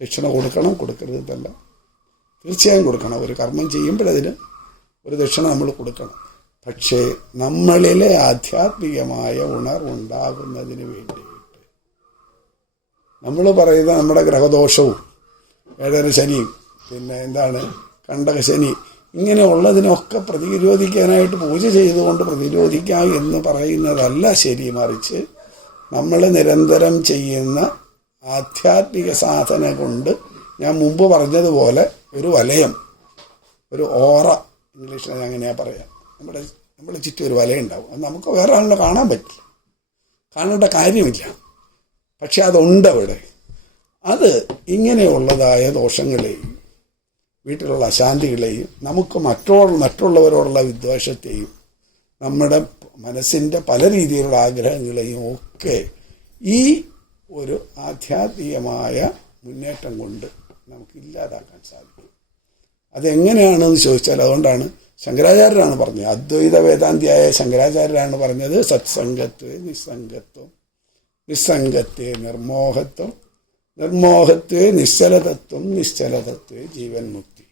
ദക്ഷിണ കൊടുക്കണം, കൊടുക്കരുതല്ല, തീർച്ചയായും കൊടുക്കണം. ഒരു കർമ്മം ചെയ്യുമ്പോഴതിന് ഒരു ദക്ഷിണ നമ്മൾ കൊടുക്കണം. പക്ഷേ നമ്മളിലെ ആധ്യാത്മികമായ ഉണർവുണ്ടാകുന്നതിന് വേണ്ടിയിട്ട് നമ്മൾ പറയുന്ന നമ്മുടെ ഗ്രഹദോഷവും ഏഴര ശനിയും പിന്നെ കണ്ടകശനി ഇങ്ങനെയുള്ളതിനൊക്കെ പ്രതിരോധിക്കാനായിട്ട് പൂജ ചെയ്തുകൊണ്ട് പ്രതിരോധിക്കാം എന്ന് പറയുന്നതല്ല ശരി. മറിച്ച് നമ്മൾ നിരന്തരം ചെയ്യുന്ന ആധ്യാത്മിക സാധന കൊണ്ട്, ഞാൻ മുമ്പ് പറഞ്ഞതുപോലെ ഒരു വലയം, ഒരു ഓറ, ഇംഗ്ലീഷിൽ അങ്ങനെയാണ് പറയാം, നമ്മുടെ ചുറ്റും ഒരു വലയുണ്ടാവും. അത് നമുക്ക് വേറെ ആളിനെ കാണാൻ പറ്റില്ല, കാണേണ്ട കാര്യമില്ല. പക്ഷെ അതുണ്ട് അവിടെ. അത് ഇങ്ങനെയുള്ളതായ ദോഷങ്ങളെയും വീട്ടിലുള്ള അശാന്തികളെയും നമുക്ക് മറ്റുള്ളവരോടുള്ള വിദ്വേഷത്തെയും നമ്മുടെ മനസ്സിൻ്റെ പല രീതിയിലുള്ള ആഗ്രഹങ്ങളെയും ഒക്കെ ഈ ഒരു ആധ്യാത്മികമായ മുന്നേറ്റം കൊണ്ട് നമുക്ക് ഇല്ലാതാക്കാൻ സാധിക്കും. അതെങ്ങനെയാണെന്ന് ചോദിച്ചാൽ, അതുകൊണ്ടാണ് ശങ്കരാചാര്യരാണ് പറഞ്ഞത്, അദ്വൈത വേദാന്തിയായ ശങ്കരാചാര്യരാണ് പറഞ്ഞത്, സത്സംഗത്വേ നിസ്സംഗത്വം, നിസ്സംഗത്വേ നിർമോഹത്വം, നിർമോഹത്വേ നിശ്ചലതത്വം, നിശ്ചലതത്വേ ജീവൻ മുക്തി.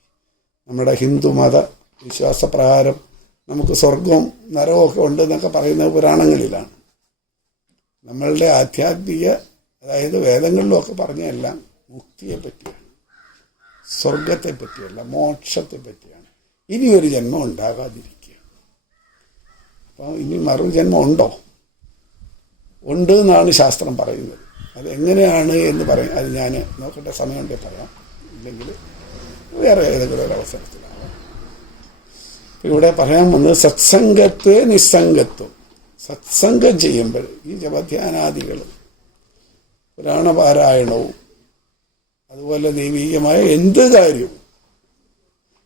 നമ്മുടെ ഹിന്ദുമത വിശ്വാസപ്രകാരം നമുക്ക് സ്വർഗവും നരകമൊക്കെ ഉണ്ടെന്നൊക്കെ പറയുന്നത് പുരാണങ്ങളിലാണ്. നമ്മളുടെ ആധ്യാത്മിക, അതായത് വേദങ്ങളിലുമൊക്കെ പറഞ്ഞതെല്ലാം മുക്തിയെ പറ്റിയാണ്, സ്വർഗത്തെ പറ്റിയല്ല, മോക്ഷത്തെ പറ്റിയാണ്. ഇനി ഒരു ജന്മം ഉണ്ടാകാതിരിക്കുക. അപ്പോൾ ഇനി മറുജന്മം ഉണ്ടോ? ഉണ്ട് എന്നാണ് ശാസ്ത്രം പറയുന്നത്. അതെങ്ങനെയാണ് എന്ന് പറയും, അത് ഞാൻ നോക്കട്ടെ, സമയമുണ്ടേ പറയാം, ഇല്ലെങ്കിൽ വേറെ ഏതെങ്കിലും ഒരു അവസരത്തിലാണ്. ഇവിടെ പറയാൻ വന്നത് പുരാണപാരായണവും അതുപോലെ ദൈവീകമായ എന്ത് കാര്യവും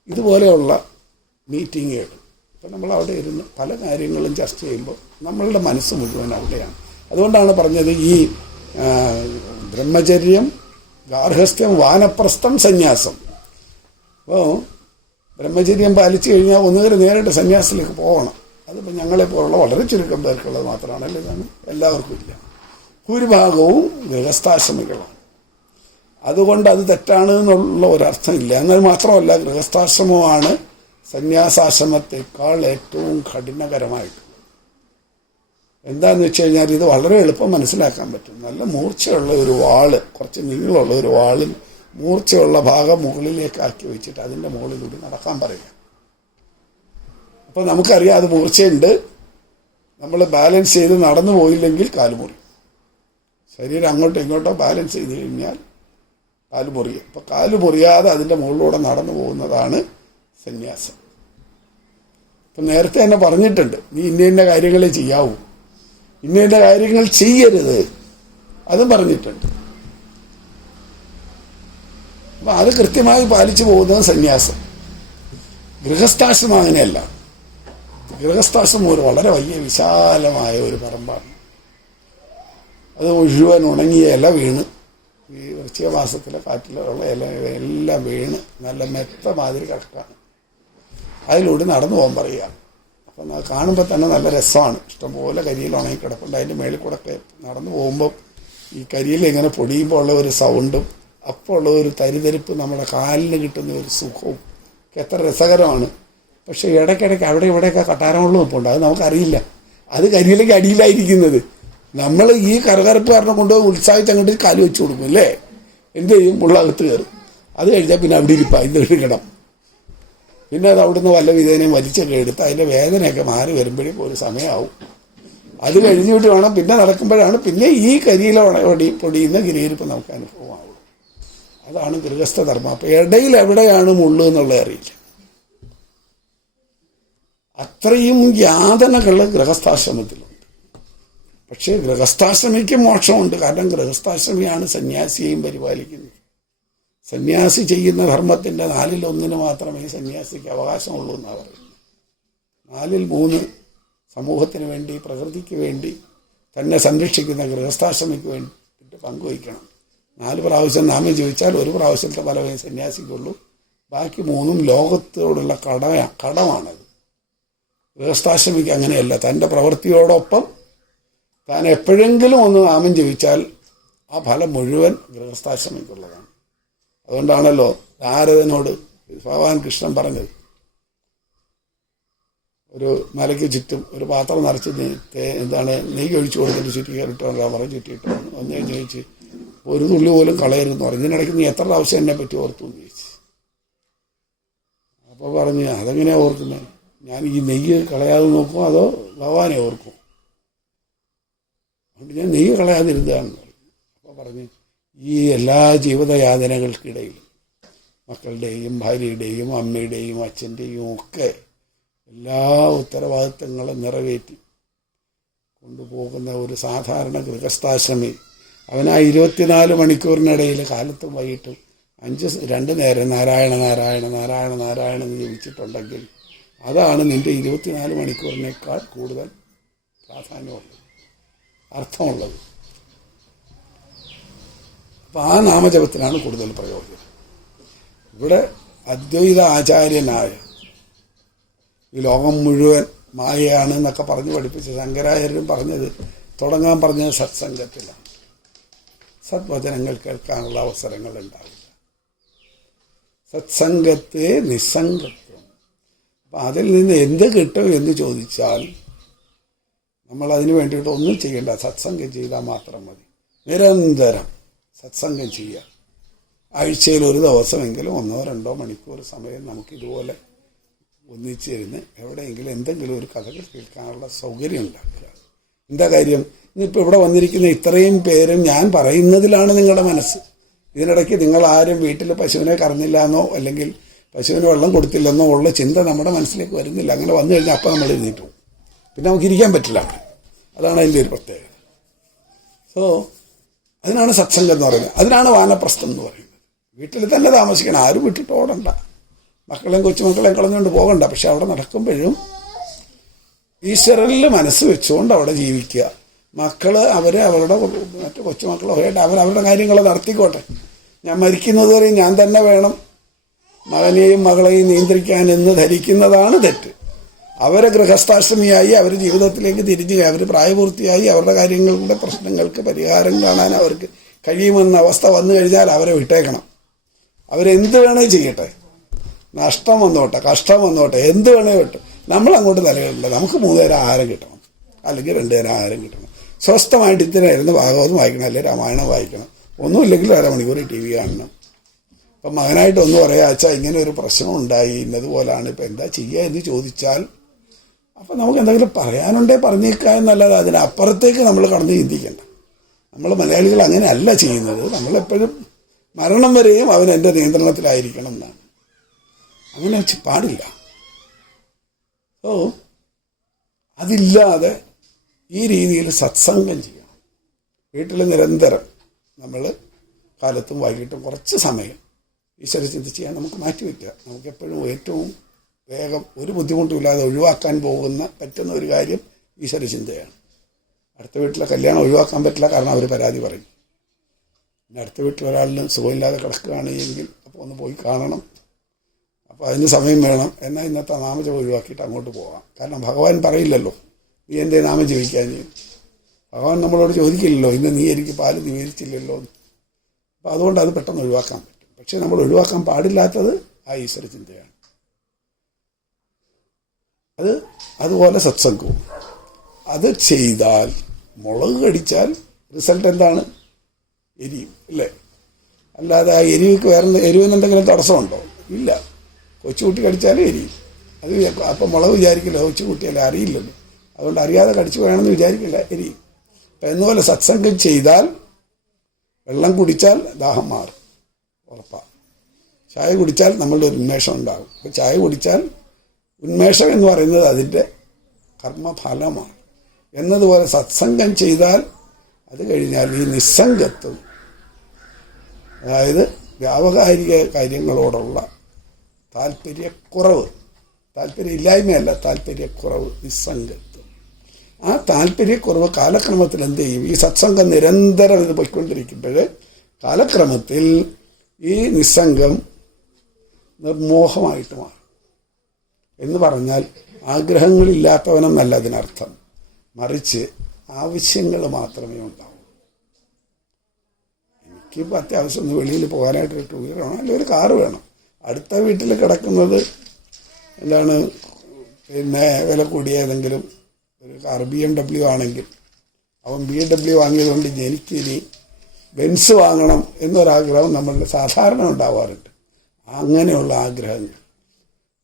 ഇതുപോലെയുള്ള മീറ്റിങ്ങുകൾ ഇപ്പം നമ്മൾ അവിടെ ഇരുന്ന് പല കാര്യങ്ങളും ചർച്ച ചെയ്യുമ്പോൾ നമ്മളുടെ മനസ്സ് മുഴുവൻ അവിടെയാണ്. അതുകൊണ്ടാണ് പറഞ്ഞത് ഈ ബ്രഹ്മചര്യം, ഗാർഹസ്ഥ്യം, വാനപ്രസ്ഥം, സന്യാസം. അപ്പോൾ ബ്രഹ്മചര്യം പാലിച്ചു കഴിഞ്ഞാൽ ഒന്നുകിൽ നേരിട്ട് സന്യാസത്തിലേക്ക് പോകണം. അതിപ്പോൾ ഞങ്ങളെപ്പോലുള്ള വളരെ ചുരുക്കം പേർക്കുള്ളത് മാത്രമാണ്, അല്ലാണ് എല്ലാവർക്കും ഇല്ല. ഭൂരിഭാഗവും ഗൃഹസ്ഥാശ്രമികളാണ്. അതുകൊണ്ട് അത് തെറ്റാണ് എന്നുള്ള ഒരർത്ഥമില്ല. എന്നാൽ മാത്രമല്ല, ഗൃഹസ്ഥാശ്രമമാണ് സന്യാസാശ്രമത്തെക്കാൾ ഏറ്റവും കഠിനകരമായിട്ട്. എന്താണെന്ന് വെച്ച് കഴിഞ്ഞാൽ ഇത് വളരെ എളുപ്പം മനസ്സിലാക്കാൻ പറ്റും. നല്ല മൂർച്ചയുള്ള ഒരു വാള്, കുറച്ച് നീളമുള്ള ഒരു വാളിൽ മൂർച്ചയുള്ള ഭാഗം മുകളിലേക്ക് ആക്കി വെച്ചിട്ട് അതിൻ്റെ മുകളിലൂടെ നടക്കാൻ പറയുക. അപ്പോൾ നമുക്കറിയാം അത് മൂർച്ചയുണ്ട്. നമ്മൾ ബാലൻസ് ചെയ്ത് നടന്നു പോയില്ലെങ്കിൽ കാലുമുറി. ശരീരം അങ്ങോട്ടോ ഇങ്ങോട്ടോ ബാലൻസ് ചെയ്ത് കഴിഞ്ഞാൽ കാലുമുറിയും. അപ്പോൾ കാലുമുറിയാതെ അതിൻ്റെ മുകളിലൂടെ നടന്നു പോകുന്നതാണ് സന്യാസം. ഇപ്പം നേരത്തെ തന്നെ പറഞ്ഞിട്ടുണ്ട്, നീ ഇന്ന കാര്യങ്ങളെ ചെയ്യാവൂ, ഇന്ന കാര്യങ്ങൾ ചെയ്യരുത്, അതും പറഞ്ഞിട്ടുണ്ട്. അപ്പം അത് കൃത്യമായി പാലിച്ചു പോകുന്നത് സന്യാസം. ഗൃഹസ്ഥാശ്രമം അങ്ങനെയല്ല. ഗൃഹസ്ഥാശ്രമം ഒരു വളരെ വലിയ വിശാലമായ ഒരു പറമ്പാണ്. അത് മുഴുവൻ ഉണങ്ങിയ ഇല വീണ്, ഈ വൃശ്ചിക മാസത്തിലെ കാറ്റിലുള്ള ഇല എല്ലാം വീണ് നല്ല മെത്ത മാതിരി കിടക്കാണ്. അതിലൂടെ നടന്നു പോകാൻ പറയുക. അപ്പം അത് കാണുമ്പോൾ തന്നെ നല്ല രസമാണ്. ഇഷ്ടംപോലെ കരിയിൽ ഉണങ്ങി കിടപ്പുണ്ട്. അതിൻ്റെ മേളിൽ കൂടെ നടന്നു പോകുമ്പോൾ ഈ കരിയിൽ ഇങ്ങനെ പൊടിയുമ്പോൾ ഉള്ള ഒരു സൗണ്ടും അപ്പോൾ ഉള്ള ഒരു തരിതരിപ്പ് നമ്മുടെ കാലിന് കിട്ടുന്ന ഒരു സുഖവും ഒക്കെ എത്ര രസകരമാണ്. പക്ഷേ ഇടയ്ക്കിടയ്ക്ക് അവിടെ ഇവിടെയൊക്കെ കട്ടാരമുള്ള നിൽപ്പുണ്ട്. അത് നമുക്കറിയില്ല. അത് കരിയിലേക്ക് അടിയിലായിരിക്കുന്നത്. നമ്മൾ ഈ കരകരപ്പ് കാരണം കൊണ്ടുപോയി ഉത്സാഹിച്ച് അങ്ങോട്ട് കാല് വെച്ച് കൊടുക്കും അല്ലേ. എന്ത് ചെയ്യും? മുള്ളകത്ത് കയറും. അത് കഴിഞ്ഞാൽ പിന്നെ അവിടെ ഇരിപ്പാ, ഇത് കിടം. പിന്നെ അത് അവിടുന്ന് വല്ല വിധേനയും വലിച്ചൊക്കെ എടുത്ത് അതിൻ്റെ വേദനയൊക്കെ മാറി വരുമ്പോഴേക്കും ഒരു സമയമാവും. അത് കഴിഞ്ഞിട്ട് വേണം പിന്നെ നടക്കുമ്പോഴാണ് പിന്നെ ഈ കരിയില പൊടിയുന്ന ഗിരിയിരിപ്പ് നമുക്ക് അനുഭവമാവുള്ളൂ. അതാണ് ഗൃഹസ്ഥ ധർമ്മം. അപ്പം ഇടയിൽ എവിടെയാണ് മുള്ളു എന്നുള്ളത് അറിയില്ല. അത്രയും യാതനകൾ ഗൃഹസ്ഥാശ്രമത്തിലുണ്ട്. പക്ഷേ ഗൃഹസ്ഥാശ്രമിക്ക് മോക്ഷമുണ്ട്. കാരണം ഗൃഹസ്ഥാശ്രമിയാണ് സന്യാസിയെയും പരിപാലിക്കുന്നത്. സന്യാസി ചെയ്യുന്ന ധർമ്മത്തിൻ്റെ 1/4 മാത്രമേ സന്യാസിക്ക് അവകാശമുള്ളൂ എന്നാണ് പറയുന്നത്. 3 സമൂഹത്തിന് വേണ്ടി, പ്രകൃതിക്ക് വേണ്ടി തന്നെ സംരക്ഷിക്കുന്ന ഗൃഹസ്ഥാശ്രമിക്ക് വേണ്ടിയിട്ട് പങ്കുവയ്ക്കണം. 4 പ്രാവശ്യം നാമം ചോദിച്ചാൽ 1 പ്രാവശ്യത്തെ ഫലമേ സന്യാസിക്കുള്ളൂ. ബാക്കി 3 ലോകത്തോടുള്ള കടമാണത്. ഗൃഹസ്ഥാശ്രമിക്ക് അങ്ങനെയല്ല. തൻ്റെ പ്രവൃത്തിയോടൊപ്പം താൻ എപ്പോഴെങ്കിലും ഒന്ന് നാമം ജപിച്ചാൽ ആ ഫലം മുഴുവൻ ഗൃഹസ്ഥാശ്രമിക്കുള്ളതാണ്. അതുകൊണ്ടാണല്ലോ നാരദനോട് ഭഗവാൻ കൃഷ്ണൻ പറഞ്ഞത്, ഒരു മലയ്ക്ക് ചുറ്റും ഒരു പാത്രം നിറച്ച് നെയ്യ് ഒഴിച്ചു കൊടുത്തിട്ട് ചുറ്റി കയറിട്ടോ പറഞ്ഞ് ചുറ്റിയിട്ടോ ഒന്നേ ചോദിച്ച് ഒരു തുള്ളി പോലും കളയരുതെന്ന് പറഞ്ഞു. ഇതിനിടയ്ക്ക് നീ എത്ര പ്രാവശ്യം എന്നെ പറ്റി ഓർത്തു എന്ന് ചോദിച്ചു. അപ്പോൾ പറഞ്ഞ് അതെങ്ങനെയാണ് ഓർക്കുന്നത്? ഞാൻ ഈ നെയ്യ് കളയാതെ നോക്കും അതോ ഭഗവാനെ ഓർക്കും? അതുകൊണ്ട് ഞാൻ നെയ്യ് കളയാതിരുന്നതാണെന്ന് പറഞ്ഞു. അപ്പോൾ പറഞ്ഞ് ഈ എല്ലാ ജീവിതയാതനകൾക്കിടയിൽ മക്കളുടെയും ഭാര്യയുടെയും അമ്മയുടെയും അച്ഛൻ്റെയും ഒക്കെ എല്ലാ ഉത്തരവാദിത്തങ്ങളും നിറവേറ്റി കൊണ്ടുപോകുന്ന ഒരു സാധാരണ ഗൃഹസ്ഥാശ്രമി അവനാ 24 മണിക്കൂറിനിടയിൽ കാലത്തും വൈകിട്ടും 2 നേരം നാരായണ നാരായണ നാരായണ നാരായണ എന്ന് ജപിച്ചിട്ടുണ്ടെങ്കിൽ അതാണ് നിൻ്റെ 24 മണിക്കൂറിനേക്കാൾ കൂടുതൽ പ്രാധാന്യമുള്ളത്, അർത്ഥമുള്ളത്. അപ്പം ആ നാമജപത്തിനാണ് കൂടുതൽ പ്രയോജനം. ഇവിടെ അദ്വൈത ആചാര്യനായ ഈ ലോകം മുഴുവൻ മായയാണ് എന്നൊക്കെ പറഞ്ഞ് പഠിപ്പിച്ച ശങ്കരാചാര്യരും തുടങ്ങാൻ പറഞ്ഞത് സത്സംഗത്തിലാണ്. സദ്വചനങ്ങൾ കേൾക്കാനുള്ള അവസരങ്ങൾ ഉണ്ടാവില്ല. സത്സംഗത്തെ നിസ്സംഗത്വം. അപ്പം അതിൽ നിന്ന് എന്ത് കിട്ടും എന്ന് ചോദിച്ചാൽ നമ്മൾ അതിന് വേണ്ടിയിട്ട് ഒന്നും ചെയ്യേണ്ട. സത്സംഗം ചെയ്താൽ മാത്രം മതി. നിരന്തരം സത്സംഗം ചെയ്യുക. ആഴ്ചയിൽ 1 ദിവസമെങ്കിലും 1-2 മണിക്കൂർ സമയം നമുക്കിതുപോലെ ഒന്നിച്ചിരുന്ന് എവിടെയെങ്കിലും എന്തെങ്കിലും ഒരു കഥകൾ കേൾക്കാനുള്ള സൗകര്യം ഉണ്ടാക്കുക. എന്താ കാര്യം? ഇന്നിപ്പോൾ ഇവിടെ വന്നിരിക്കുന്ന ഇത്രയും പേരും ഞാൻ പറയുന്നതിലാണ് നിങ്ങളുടെ മനസ്സ്. ഇതിനിടയ്ക്ക് നിങ്ങൾ ആരും വീട്ടിൽ പശുവിനെ കറന്നില്ല എന്നോ അല്ലെങ്കിൽ പശുവിന് വെള്ളം കൊടുത്തില്ലെന്നോ ഉള്ള ചിന്ത നമ്മുടെ മനസ്സിലേക്ക് വരുന്നില്ല. അങ്ങനെ വന്നു കഴിഞ്ഞാൽ അപ്പം നമ്മൾ എഴുന്നേറ്റ് പോകും. പിന്നെ നമുക്ക് ഇരിക്കാൻ പറ്റില്ല. അതാണ് അതിൻ്റെ ഒരു പ്രത്യേകത. സോ അതിനാണ് സത്സംഗം എന്ന് പറയുന്നത്. അതിനാണ് വാനപ്രസ്ഥം എന്ന് പറയുന്നത്. വീട്ടിൽ തന്നെ താമസിക്കണം, ആരും വിട്ടിട്ട് ഓടണ്ട, മക്കളെയും കൊച്ചുമക്കളെയും കളഞ്ഞുകൊണ്ട് പോകണ്ട. പക്ഷെ അവിടെ നടക്കുമ്പോഴും ഈശ്വരനിൽ മനസ്സ് വെച്ചുകൊണ്ട് അവിടെ ജീവിക്കുക. മക്കള് അവരുടെ മറ്റു കൊച്ചുമക്കളോ അവരവരുടെ കാര്യങ്ങൾ നടത്തിക്കോട്ടെ. ഞാൻ മരിക്കുന്നത് വരെ ഞാൻ തന്നെ വേണം മകനെയും മകളെയും നിയന്ത്രിക്കാൻ എന്ന് ധരിക്കുന്നതാണ് തെറ്റ്. അവരെ ഗൃഹസ്ഥാശ്രമിയായി അവർ ജീവിതത്തിലേക്ക് തിരിഞ്ഞ് അവർ പ്രായപൂർത്തിയായി അവരുടെ കാര്യങ്ങളുടെ പ്രശ്നങ്ങൾക്ക് പരിഹാരം കാണാൻ അവർക്ക് കഴിയുമെന്ന അവസ്ഥ വന്നു കഴിഞ്ഞാൽ അവരെ വിട്ടേക്കണം. അവരെന്ത് വേണേ ചെയ്യട്ടെ, നഷ്ടം വന്നോട്ടെ, കഷ്ടം വന്നോട്ടെ, എന്ത് വേണേ വിട്ടു. നമ്മളങ്ങോട്ട് നിലകളില്ല. നമുക്ക് 3 നേരം ആഹാരം കിട്ടണം, അല്ലെങ്കിൽ 2 നേരം ആഹാരം കിട്ടണം. സ്വസ്ഥമായിട്ട് ഇത്തരമായിരുന്നു ഭാഗവതം വായിക്കണം, അല്ലെങ്കിൽ രാമായണം വായിക്കണം. ഒന്നുമില്ലെങ്കിൽ 1/2 മണിക്കൂർ TV കാണണം. അപ്പം മകനായിട്ട് ഒന്ന് പറയാ, അച്ഛാ ഇങ്ങനെ ഒരു പ്രശ്നം ഉണ്ടായി, ഇന്നതുപോലാണ്, ഇപ്പം എന്താ ചെയ്യുക എന്ന് ചോദിച്ചാൽ അപ്പം നമുക്ക് എന്തെങ്കിലും പറയാനുണ്ടേ പറഞ്ഞേക്കുക എന്നല്ലാതെ അതിനപ്പുറത്തേക്ക് നമ്മൾ കടന്ന് ചിന്തിക്കേണ്ട. നമ്മൾ മലയാളികൾ അങ്ങനെയല്ല ചെയ്യുന്നത്. നമ്മളെപ്പോഴും മരണം വരെയും അവൻ എൻ്റെ നിയന്ത്രണത്തിലായിരിക്കണം എന്നാണ്. അങ്ങനെ പാടില്ല. ഓ അതില്ലാതെ ഈ രീതിയിൽ സത്സംഗം ചെയ്യണം. വീട്ടിൽ നിരന്തരം നമ്മൾ കാലത്തും വൈകിട്ടും കുറച്ച് സമയം ഈശ്വര ചിന്ത ചെയ്യാൻ നമുക്ക് മാറ്റിവെക്കുക. നമുക്കെപ്പോഴും ഏറ്റവും വേഗം ഒരു ബുദ്ധിമുട്ടുമില്ലാതെ ഒഴിവാക്കാൻ പറ്റുന്ന ഒരു കാര്യം ഈശ്വര ചിന്തയാണ്. അടുത്ത വീട്ടിലെ കല്യാണം ഒഴിവാക്കാൻ പറ്റില്ല, കാരണം അവർ പരാതി പറയും. പിന്നെ അടുത്ത വീട്ടിൽ ഒരാളിന് സുഖമില്ലാതെ കിടക്കുകയാണ് എങ്കിൽ അപ്പോൾ ഒന്ന് പോയി കാണണം, അപ്പോൾ അതിന് സമയം വേണം. എന്നാൽ ഇന്നത്തെ നാമജപം ഒഴിവാക്കിയിട്ട് അങ്ങോട്ട് പോകാം. കാരണം ഭഗവാൻ പറയില്ലല്ലോ നീ എൻ്റെ നാമം ജപിക്കാൻ. ഭഗവാൻ നമ്മളോട് ചോദിക്കില്ലല്ലോ ഇന്ന് നീ എനിക്ക് പാല് നിവേദിച്ചില്ലല്ലോ. അപ്പോൾ അതുകൊണ്ട് അത് പെട്ടെന്ന് ഒഴിവാക്കാൻ പറ്റും. പക്ഷേ നമ്മൾ ഒഴിവാക്കാൻ പാടില്ലാത്തത് ആ ഈശ്വര ചിന്തയാണ്. അതുപോലെ സത്സംഗവും അത് ചെയ്താൽ, മുളക് കടിച്ചാൽ റിസൾട്ട് എന്താണ്? എരിയും, ഇല്ലേ? അല്ലാതെ ആ എരിവിക്ക് എരിവിന് എന്തെങ്കിലും തടസ്സമുണ്ടോ? ഇല്ല. കൊച്ചുകുട്ടി കടിച്ചാലും എരിയും. അത് അപ്പം മുളക് വിചാരിക്കില്ല, കൊച്ചുകുട്ടിയല്ല, അറിയില്ലല്ലോ. അതുകൊണ്ട് അറിയാതെ കടിച്ചു വേണമെന്ന് വിചാരിക്കില്ല, എരിയും. അപ്പം എന്നുപോലെ സത്സംഗം ചെയ്താൽ, വെള്ളം കുടിച്ചാൽ ദാഹം മാറും, ഉറപ്പാണ്. ചായ കുടിച്ചാൽ നമ്മളുടെ ഒരു ഉന്മേഷം ഉണ്ടാകും. അപ്പോൾ ചായ കുടിച്ചാൽ ഉന്മേഷം എന്ന് പറയുന്നത് അതിൻ്റെ കർമ്മഫലമാണ്. എന്നതുപോലെ സത്സംഗം ചെയ്താൽ അത് കഴിഞ്ഞാൽ ഈ നിസ്സംഗത്വം, അതായത് വ്യാവഹാരിക കാര്യങ്ങളോടുള്ള താല്പര്യമില്ലായ്മയല്ല, താല്പര്യക്കുറവ്, നിസ്സംഗത്വം. ആ താല്പര്യക്കുറവ് കാലക്രമത്തിൽ എന്ത് ചെയ്യും? ഈ സത്സംഗം നിരന്തരം ഇത് പോയിക്കൊണ്ടിരിക്കുമ്പോൾ കാലക്രമത്തിൽ ഈ നിസ്സംഗം നിർമോഹമായിട്ട് മാറും. എന്ന് പറഞ്ഞാൽ ആഗ്രഹങ്ങളില്ലാത്തവനെന്നല്ല അതിനർത്ഥം, മറിച്ച് ആവശ്യങ്ങൾ മാത്രമേ ഉണ്ടാവൂ. എനിക്കിപ്പോൾ അത്യാവശ്യം ഒന്ന് വെളിയിൽ പോകാനായിട്ടൊരു 2 വീലർ വേണം, അല്ലെങ്കിൽ ഒരു കാറ് വേണം. അടുത്ത വീട്ടിൽ കിടക്കുന്നത് എന്താണ്, പിന്നെ വില കൂടിയ ഏതെങ്കിലും ഒരു കാർ BMW ആണെങ്കിൽ അവൻ BMW വാങ്ങിയതുകൊണ്ട് എനിക്കിനി ബെൻസ് വാങ്ങണം എന്നൊരാഗ്രഹം നമ്മളുടെ സാധാരണ ഉണ്ടാവാറുണ്ട്. അങ്ങനെയുള്ള ആഗ്രഹങ്ങൾ,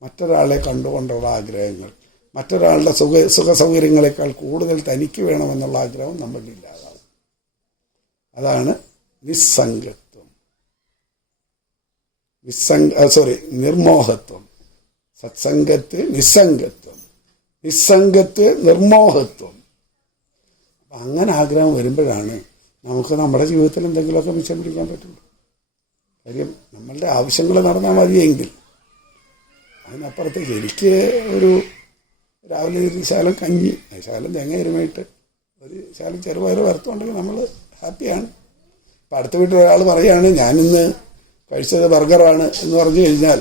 മറ്റൊരാളെ കണ്ടുകൊണ്ടുള്ള ആഗ്രഹങ്ങൾ, മറ്റൊരാളുടെ സുഖ സൗകര്യങ്ങളെക്കാൾ കൂടുതൽ തനിക്ക് വേണമെന്നുള്ള ആഗ്രഹം നമ്മളിൽ ഇല്ലാതാവും. അതാണ് നിസ്സംഗത്വം, നിർമോഹത്വം. സത്സംഗത്ത് നിസ്സംഗത്വം, നിസ്സംഗത്ത് നിർമോഹത്വം. അപ്പം അങ്ങനെ ആഗ്രഹം വരുമ്പോഴാണ് നമുക്ക് നമ്മുടെ ജീവിതത്തിൽ എന്തെങ്കിലുമൊക്കെ മിച്ചം പിടിക്കാൻ പറ്റുള്ളൂ. കാര്യം നമ്മളുടെ ആവശ്യങ്ങൾ നടന്നാൽ മതിയെങ്കിൽ. അതിനപ്പുറത്തേക്ക് എനിക്ക് ഒരു രാവിലെ ഒരു ശാലം കഞ്ഞി, ശാലം തേങ്ങ എരുമയിട്ട് ഒരു ശാലം ചെറുപയർ വറുത്തുണ്ടെങ്കിൽ നമ്മൾ ഹാപ്പിയാണ്. ഇപ്പം അടുത്ത വീട്ടിൽ ഒരാൾ പറയുകയാണ് ഞാനിന്ന് കഴിച്ചത് ബർഗറാണ് എന്ന് പറഞ്ഞു കഴിഞ്ഞാൽ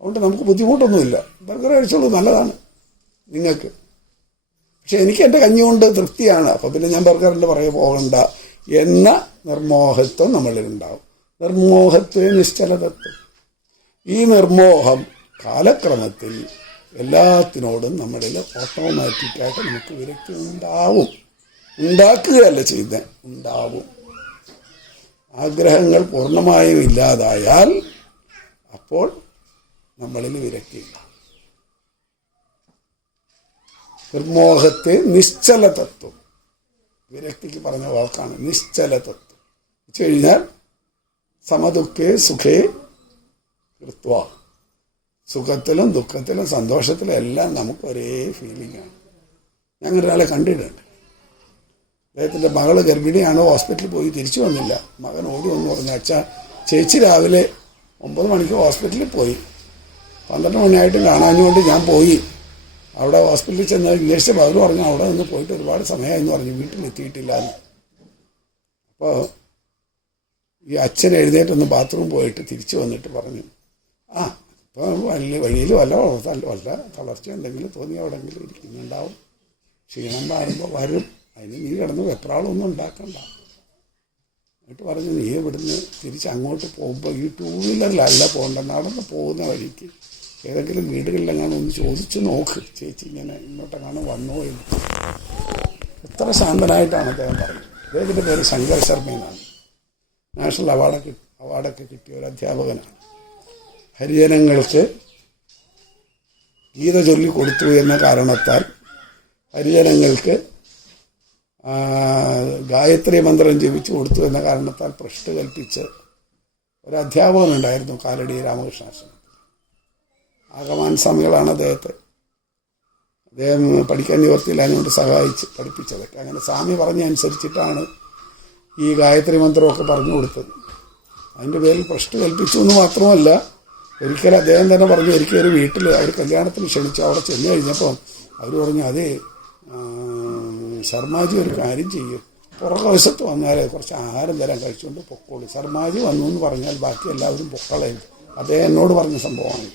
അതുകൊണ്ട് നമുക്ക് ബുദ്ധിമുട്ടൊന്നുമില്ല. ബർഗർ കഴിച്ചോളൂ, നല്ലതാണ് നിങ്ങൾക്ക്. പക്ഷെ എനിക്ക് എൻ്റെ കഞ്ഞി കൊണ്ട് തൃപ്തിയാണ്, അപ്പോൾ പിന്നെ ഞാൻ ബർഗറിൻ്റെ പുറകെ പോകണ്ട എന്ന നിർമോഹത്വം നമ്മളിലുണ്ടാവും. നിർമോഹത്വേ നിശ്ചലതത്വം. ഈ നിർമോഹം കാലക്രമത്തിൽ എല്ലാത്തിനോടും നമ്മളിൽ ഓട്ടോമാറ്റിക്കായിട്ട് നമുക്ക് വിരക്തി ഉണ്ടാക്കുകയല്ല ചെയ്യുന്നത്, ഉണ്ടാവും. ആഗ്രഹങ്ങൾ പൂർണ്ണമായും ഇല്ലാതായാൽ അപ്പോൾ നമ്മളിൽ വിരക്തിയില്ല. നിർമോഹത്തെ നിശ്ചലതത്വം, വിരക്തിക്ക് പറഞ്ഞ വാക്കാണ് നിശ്ചലതത്വം. വെച്ച് കഴിഞ്ഞാൽ സമദുഃഖേ സുഖേ കൃത്വ, സുഖത്തിലും ദുഃഖത്തിലും സന്തോഷത്തിലും എല്ലാം നമുക്ക് ഒരേ ഫീലിംഗാണ്. ഞാൻ ഒരാളെ കണ്ടിട്ടുണ്ട്, അദ്ദേഹത്തിൻ്റെ മകള് ഗർഭിണിയാണ്, ഹോസ്പിറ്റലിൽ പോയി തിരിച്ചു വന്നില്ല. മകൻ ഓടി വന്ന് പറഞ്ഞു, അച്ഛാ ചേച്ചി രാവിലെ 9 മണിക്ക് ഹോസ്പിറ്റലിൽ പോയി, 12 മണിയായിട്ടും കാണാഞ്ഞുകൊണ്ട് ഞാൻ പോയി. അവിടെ ഹോസ്പിറ്റലിൽ ചെന്ന് അന്വേഷിച്ചപ്പോൾ അവർ പറഞ്ഞു അവിടെ നിന്ന് പോയിട്ട് ഒരുപാട് സമയമായെന്ന് പറഞ്ഞു, വീട്ടിലെത്തിയിട്ടില്ല എന്ന്. അപ്പോൾ ഈ അച്ഛൻ എഴുന്നേറ്റൊന്ന് ബാത്റൂം പോയിട്ട് തിരിച്ചു വന്നിട്ട് പറഞ്ഞു, ഇപ്പോൾ വഴിയിൽ വല്ല തളർച്ച എന്തെങ്കിലും തോന്നി എവിടെയെങ്കിലും ഇരിക്കുന്നുണ്ടാവും, ക്ഷീണം മാറുമ്പോൾ വരും, അതിന് നീ കിടന്ന് വെപ്രാളൊന്നും ഉണ്ടാക്കണ്ട. എന്നിട്ട് പറഞ്ഞു, നീ ഇവിടുന്ന് തിരിച്ച് അങ്ങോട്ട് പോകുമ്പോൾ ഈ 2 വീലറിലല്ല പോകണ്ട, നടന്ന് പോകുന്ന വഴിക്ക് ഏതെങ്കിലും വീടുകളിലെങ്ങാനും ഒന്ന് ചോദിച്ചു നോക്ക്, ചേച്ചി ഇങ്ങനെ ഇങ്ങോട്ടെങ്ങാനും വന്നോ എന്ന്. എത്ര ശാന്തനായിട്ടാണ് അദ്ദേഹം പറഞ്ഞത്. അദ്ദേഹത്തിൻ്റെ പേര് ശങ്കർ ശർമ്മ എന്നാണ്. നാഷണൽ അവാർഡൊക്കെ കിട്ടിയ ഒരു അധ്യാപകനാണ്. ഹരിജനങ്ങൾക്ക് ഗീത ചൊല്ലിക്കൊടുത്തു എന്ന കാരണത്താൽ, ഹരിജനങ്ങൾക്ക് ഗായത്രി മന്ത്രം ജപിച്ചു കൊടുത്തു എന്ന കാരണത്താൽ ഭ്രഷ്ട് കൽപ്പിച്ച് ഒരു അധ്യാപകനുണ്ടായിരുന്നു കാലടി രാമകൃഷ്ണാശ്രമത്തിൽ. ആഗമാൻ സ്വാമികളാണ് അദ്ദേഹത്തെ, അദ്ദേഹം പഠിക്കാൻ നിവർത്തിയിൽ അതിനുകൊണ്ട് സഹായിച്ച് പഠിപ്പിച്ചതൊക്കെ. അങ്ങനെ സ്വാമി പറഞ്ഞനുസരിച്ചിട്ടാണ് ഈ ഗായത്രി മന്ത്രമൊക്കെ പറഞ്ഞു കൊടുത്തത്. അതിൻ്റെ പേരിൽ ഭ്രഷ്ട് കൽപ്പിച്ചു എന്ന് മാത്രമല്ല, ഒരിക്കൽ അദ്ദേഹം തന്നെ പറഞ്ഞു, ഒരിക്കൽ ഒരു വീട്ടിൽ അവർ കല്യാണത്തിന് ക്ഷണിച്ചു. അവിടെ ചെന്ന് കഴിഞ്ഞപ്പോൾ അവർ പറഞ്ഞു, അതേ ശർമാജി ഒരു കാര്യം ചെയ്യും, പുറകുവശത്ത് വന്നാൽ കുറച്ച് ആഹാരം തരാൻ കഴിച്ചുകൊണ്ട് പൊക്കോളൂ. ശർമാജി വന്നു എന്ന് പറഞ്ഞാൽ ബാക്കി എല്ലാവരും പൊക്കളയും. അദ്ദേഹം എന്നോട് പറഞ്ഞ സംഭവമാണ്.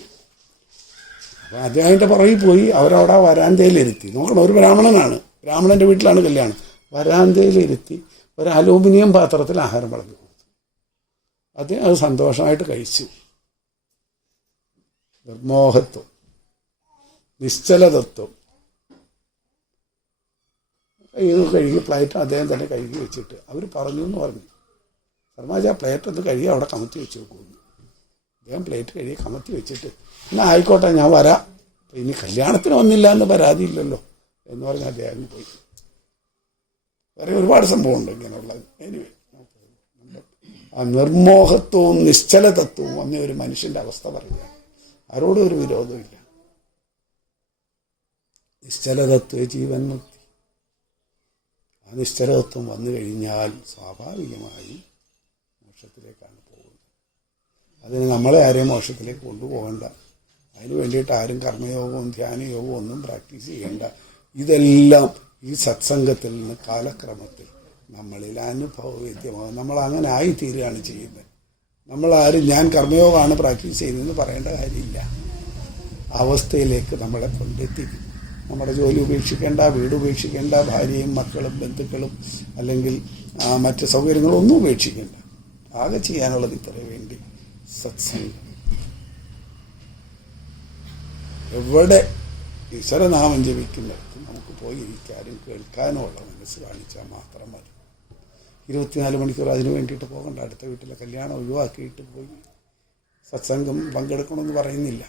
അപ്പോൾ അദ്ദേഹത്തിൻ്റെ പുറകിൽ പോയി അവരവിടെ വരാന്തയിലിരുത്തി. നോക്കണം, ഒരു ബ്രാഹ്മണനാണ്, ബ്രാഹ്മണൻ്റെ വീട്ടിലാണ് കല്യാണം. വരാന്തയിലിരുത്തി ഒരു അലൂമിനിയം പാത്രത്തിൽ ആഹാരം വിളമ്പി കൊടുത്തു. അത് സന്തോഷമായിട്ട് കഴിച്ചു. നിർമോഹത്വം, നിശ്ചലതത്വം. ഇത് കഴുകി പ്ലേറ്റ് അദ്ദേഹം തന്നെ കഴുകി വെച്ചിട്ട് അവർ പറഞ്ഞു എന്ന് പറഞ്ഞു, ശർമാജി ആ പ്ലേറ്റ് ഒന്ന് കഴുകി അവിടെ കമത്തി വെച്ച് വെക്കുന്നു. അദ്ദേഹം പ്ലേറ്റ് കഴുകി കമത്തി വെച്ചിട്ട്, എന്നാൽ ആയിക്കോട്ടെ ഞാൻ വരാം, ഇനി കല്യാണത്തിന് വന്നില്ല എന്ന് പരാതിയില്ലല്ലോ എന്ന് പറഞ്ഞ് അദ്ദേഹം പോയി. വേറെ ഒരുപാട് സംഭവമുണ്ട് ഇങ്ങനെയുള്ളത്. എനിവേ, ആ നിർമോഹത്വവും നിശ്ചലതത്വവും വന്ന ഒരു മനുഷ്യൻ്റെ അവസ്ഥ പറയുക, ആരോടും ഒരു വിരോധമില്ല. നിശ്ചലതത്വ ജീവൻ മുക്തി. ആ നിശ്ചലതത്വം വന്നു കഴിഞ്ഞാൽ സ്വാഭാവികമായി മോക്ഷത്തിലേക്കാണ് പോകുന്നത്. അതിന് നമ്മളെ ആരെയും മോക്ഷത്തിലേക്ക് കൊണ്ടുപോകണ്ട. അതിന് വേണ്ടിയിട്ട് ആരും കർമ്മയോഗവും ധ്യാനയോഗവും ഒന്നും പ്രാക്ടീസ് ചെയ്യേണ്ട. ഇതെല്ലാം ഈ സത്സംഗത്തിൽ നിന്ന് കാലക്രമത്തിൽ നമ്മളിൽ അനുഭവവേദ്യമാകും. നമ്മൾ അങ്ങനെ ആയിത്തീരുകയാണ് ചെയ്യുന്നത്. നമ്മളാരും ഞാൻ കർമ്മയോഗമാണ് പ്രാക്ടീസ് ചെയ്യുന്നതെന്ന് പറയേണ്ട കാര്യമില്ല. അവസ്ഥയിലേക്ക് നമ്മളെ കൊണ്ടെത്തിക്കും. നമ്മുടെ ജോലി ഉപേക്ഷിക്കേണ്ട, വീട് ഉപേക്ഷിക്കേണ്ട, ഭാര്യയും മക്കളും ബന്ധുക്കളും അല്ലെങ്കിൽ മറ്റ് സൗകര്യങ്ങളും ഒന്നും ഉപേക്ഷിക്കേണ്ട. ആകെ ചെയ്യാനുള്ളത് ഇത്രയും വേണ്ടി സത്സംഗം. എവിടെ ഈശ്വരനാമം ജപിക്കുന്നിടത്ത് നമുക്ക് പോയി ഇരിക്കാനും കേൾക്കാനും ഉള്ള മനസ്സ് കാണിച്ചാൽ മാത്രം മതി. 24 മണിക്കൂർ അതിന് വേണ്ടിയിട്ട് പോകണ്ട. അടുത്ത വീട്ടിലെ കല്യാണം ഒഴിവാക്കിയിട്ട് പോയി സത്സംഗം പങ്കെടുക്കണമെന്ന് പറയുന്നില്ല.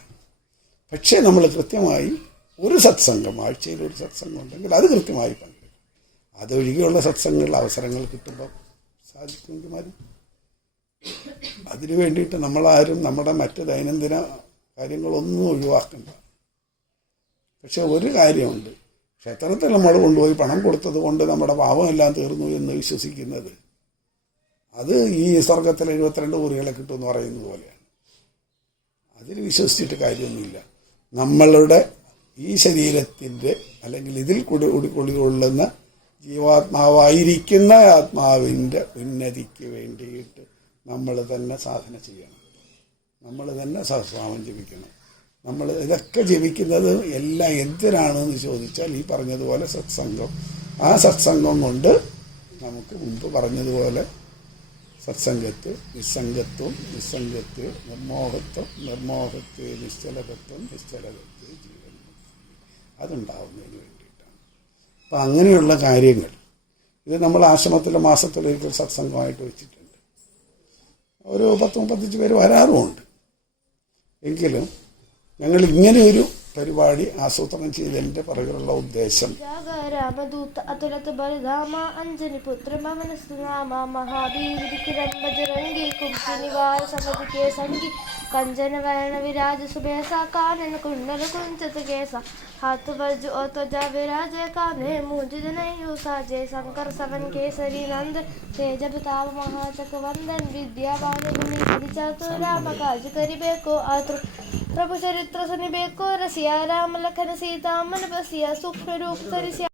പക്ഷേ നമ്മൾ കൃത്യമായി ഒരു സത്സംഗം, ആഴ്ചയിൽ ഒരു സത്സംഗം ഉണ്ടെങ്കിൽ അത് കൃത്യമായി പങ്കെടുക്കും. അതൊഴികെയുള്ള സത്സംഗങ്ങളിൽ അവസരങ്ങൾ കിട്ടുമ്പോൾ സാധിക്കുമെങ്കിൽ മതി. അതിനു വേണ്ടിയിട്ട് നമ്മളാരും നമ്മുടെ മറ്റ് ദൈനംദിന കാര്യങ്ങളൊന്നും ഒഴിവാക്കണ്ട. പക്ഷെ ഒരു കാര്യമുണ്ട്, ക്ഷേത്രത്തിൽ നമ്മൾ കൊണ്ടുപോയി പണം കൊടുത്തത് കൊണ്ട് നമ്മുടെ പാപമെല്ലാം തീർന്നു എന്ന് വിശ്വസിക്കുന്നത്, അത് ഈ സ്വർഗത്തിൽ 72 ഊരുകളെ കിട്ടുമെന്ന് പറയുന്നത് പോലെയാണ്. അതിൽ വിശ്വസിച്ചിട്ട് കാര്യമൊന്നുമില്ല. നമ്മളുടെ ഈ ശരീരത്തിൻ്റെ അല്ലെങ്കിൽ ഇതിൽ കുടികൊള്ളുന്ന ജീവാത്മാവായിരിക്കുന്ന ആത്മാവിൻ്റെ ഉന്നതിക്ക് വേണ്ടിയിട്ട് നമ്മൾ തന്നെ സാധന ചെയ്യണം. നമ്മൾ തന്നെ സഹസ്രനാമം ജപിക്കണം. നമ്മൾ ഇതൊക്കെ ജപിക്കുന്നത് എല്ലാം എന്തിനാണെന്ന് ചോദിച്ചാൽ ഈ പറഞ്ഞതുപോലെ സത്സംഗം. ആ സത്സംഗം കൊണ്ട് നമുക്ക് മുമ്പ് പറഞ്ഞതുപോലെ സത്സംഗത്ത് നിസ്സംഗത്വം, നിസ്സംഗത്ത് നിർമോഹത്വം, നിർമോഹത്ത് നിശ്ചലതത്വം, നിശ്ചലതത്വ ജീവൻ അതുണ്ടാവുന്നതിന് വേണ്ടിയിട്ടാണ്. അപ്പം അങ്ങനെയുള്ള കാര്യങ്ങൾ ഇത് നമ്മൾ ആശ്രമത്തിലെ മാസത്തിലൊരിക്കൽ സത്സംഗമായിട്ട് വെച്ചിട്ടുണ്ട്. ഒരു 10-35 പേര് വരാറുമുണ്ട്. എങ്കിലും ഞങ്ങൾ ഇങ്ങനെയൊരു പരിപാടി ആസൂത്രണം ചെയ്തതിൻ്റെ പിറകിലുള്ള ഉദ്ദേശം രാമദൂത അതുലത ബലധാമ അഞ്ജനി പുത്ര മമനസ്നാമ മഹാവീർ വിക്രം ബജരംഗി കുംഭി നിവാര സമതികേ സംഗി कंजन वर्ण विराज सुबेसा कानन कुंडल कुंचित केसा हाथ वज्र और त्वचा विराजे कान्हे मूंज जनेऊ साजे शंकर सवन केसरी नंद तेज प्रताप महाचक वंदन विद्यावान गुणी चतुर राम काज करिबे को आतुर प्रभु चरित्र सुनिबे को रसिया राम लखन सीता मन बसिया सूक्ष्म रूप धरि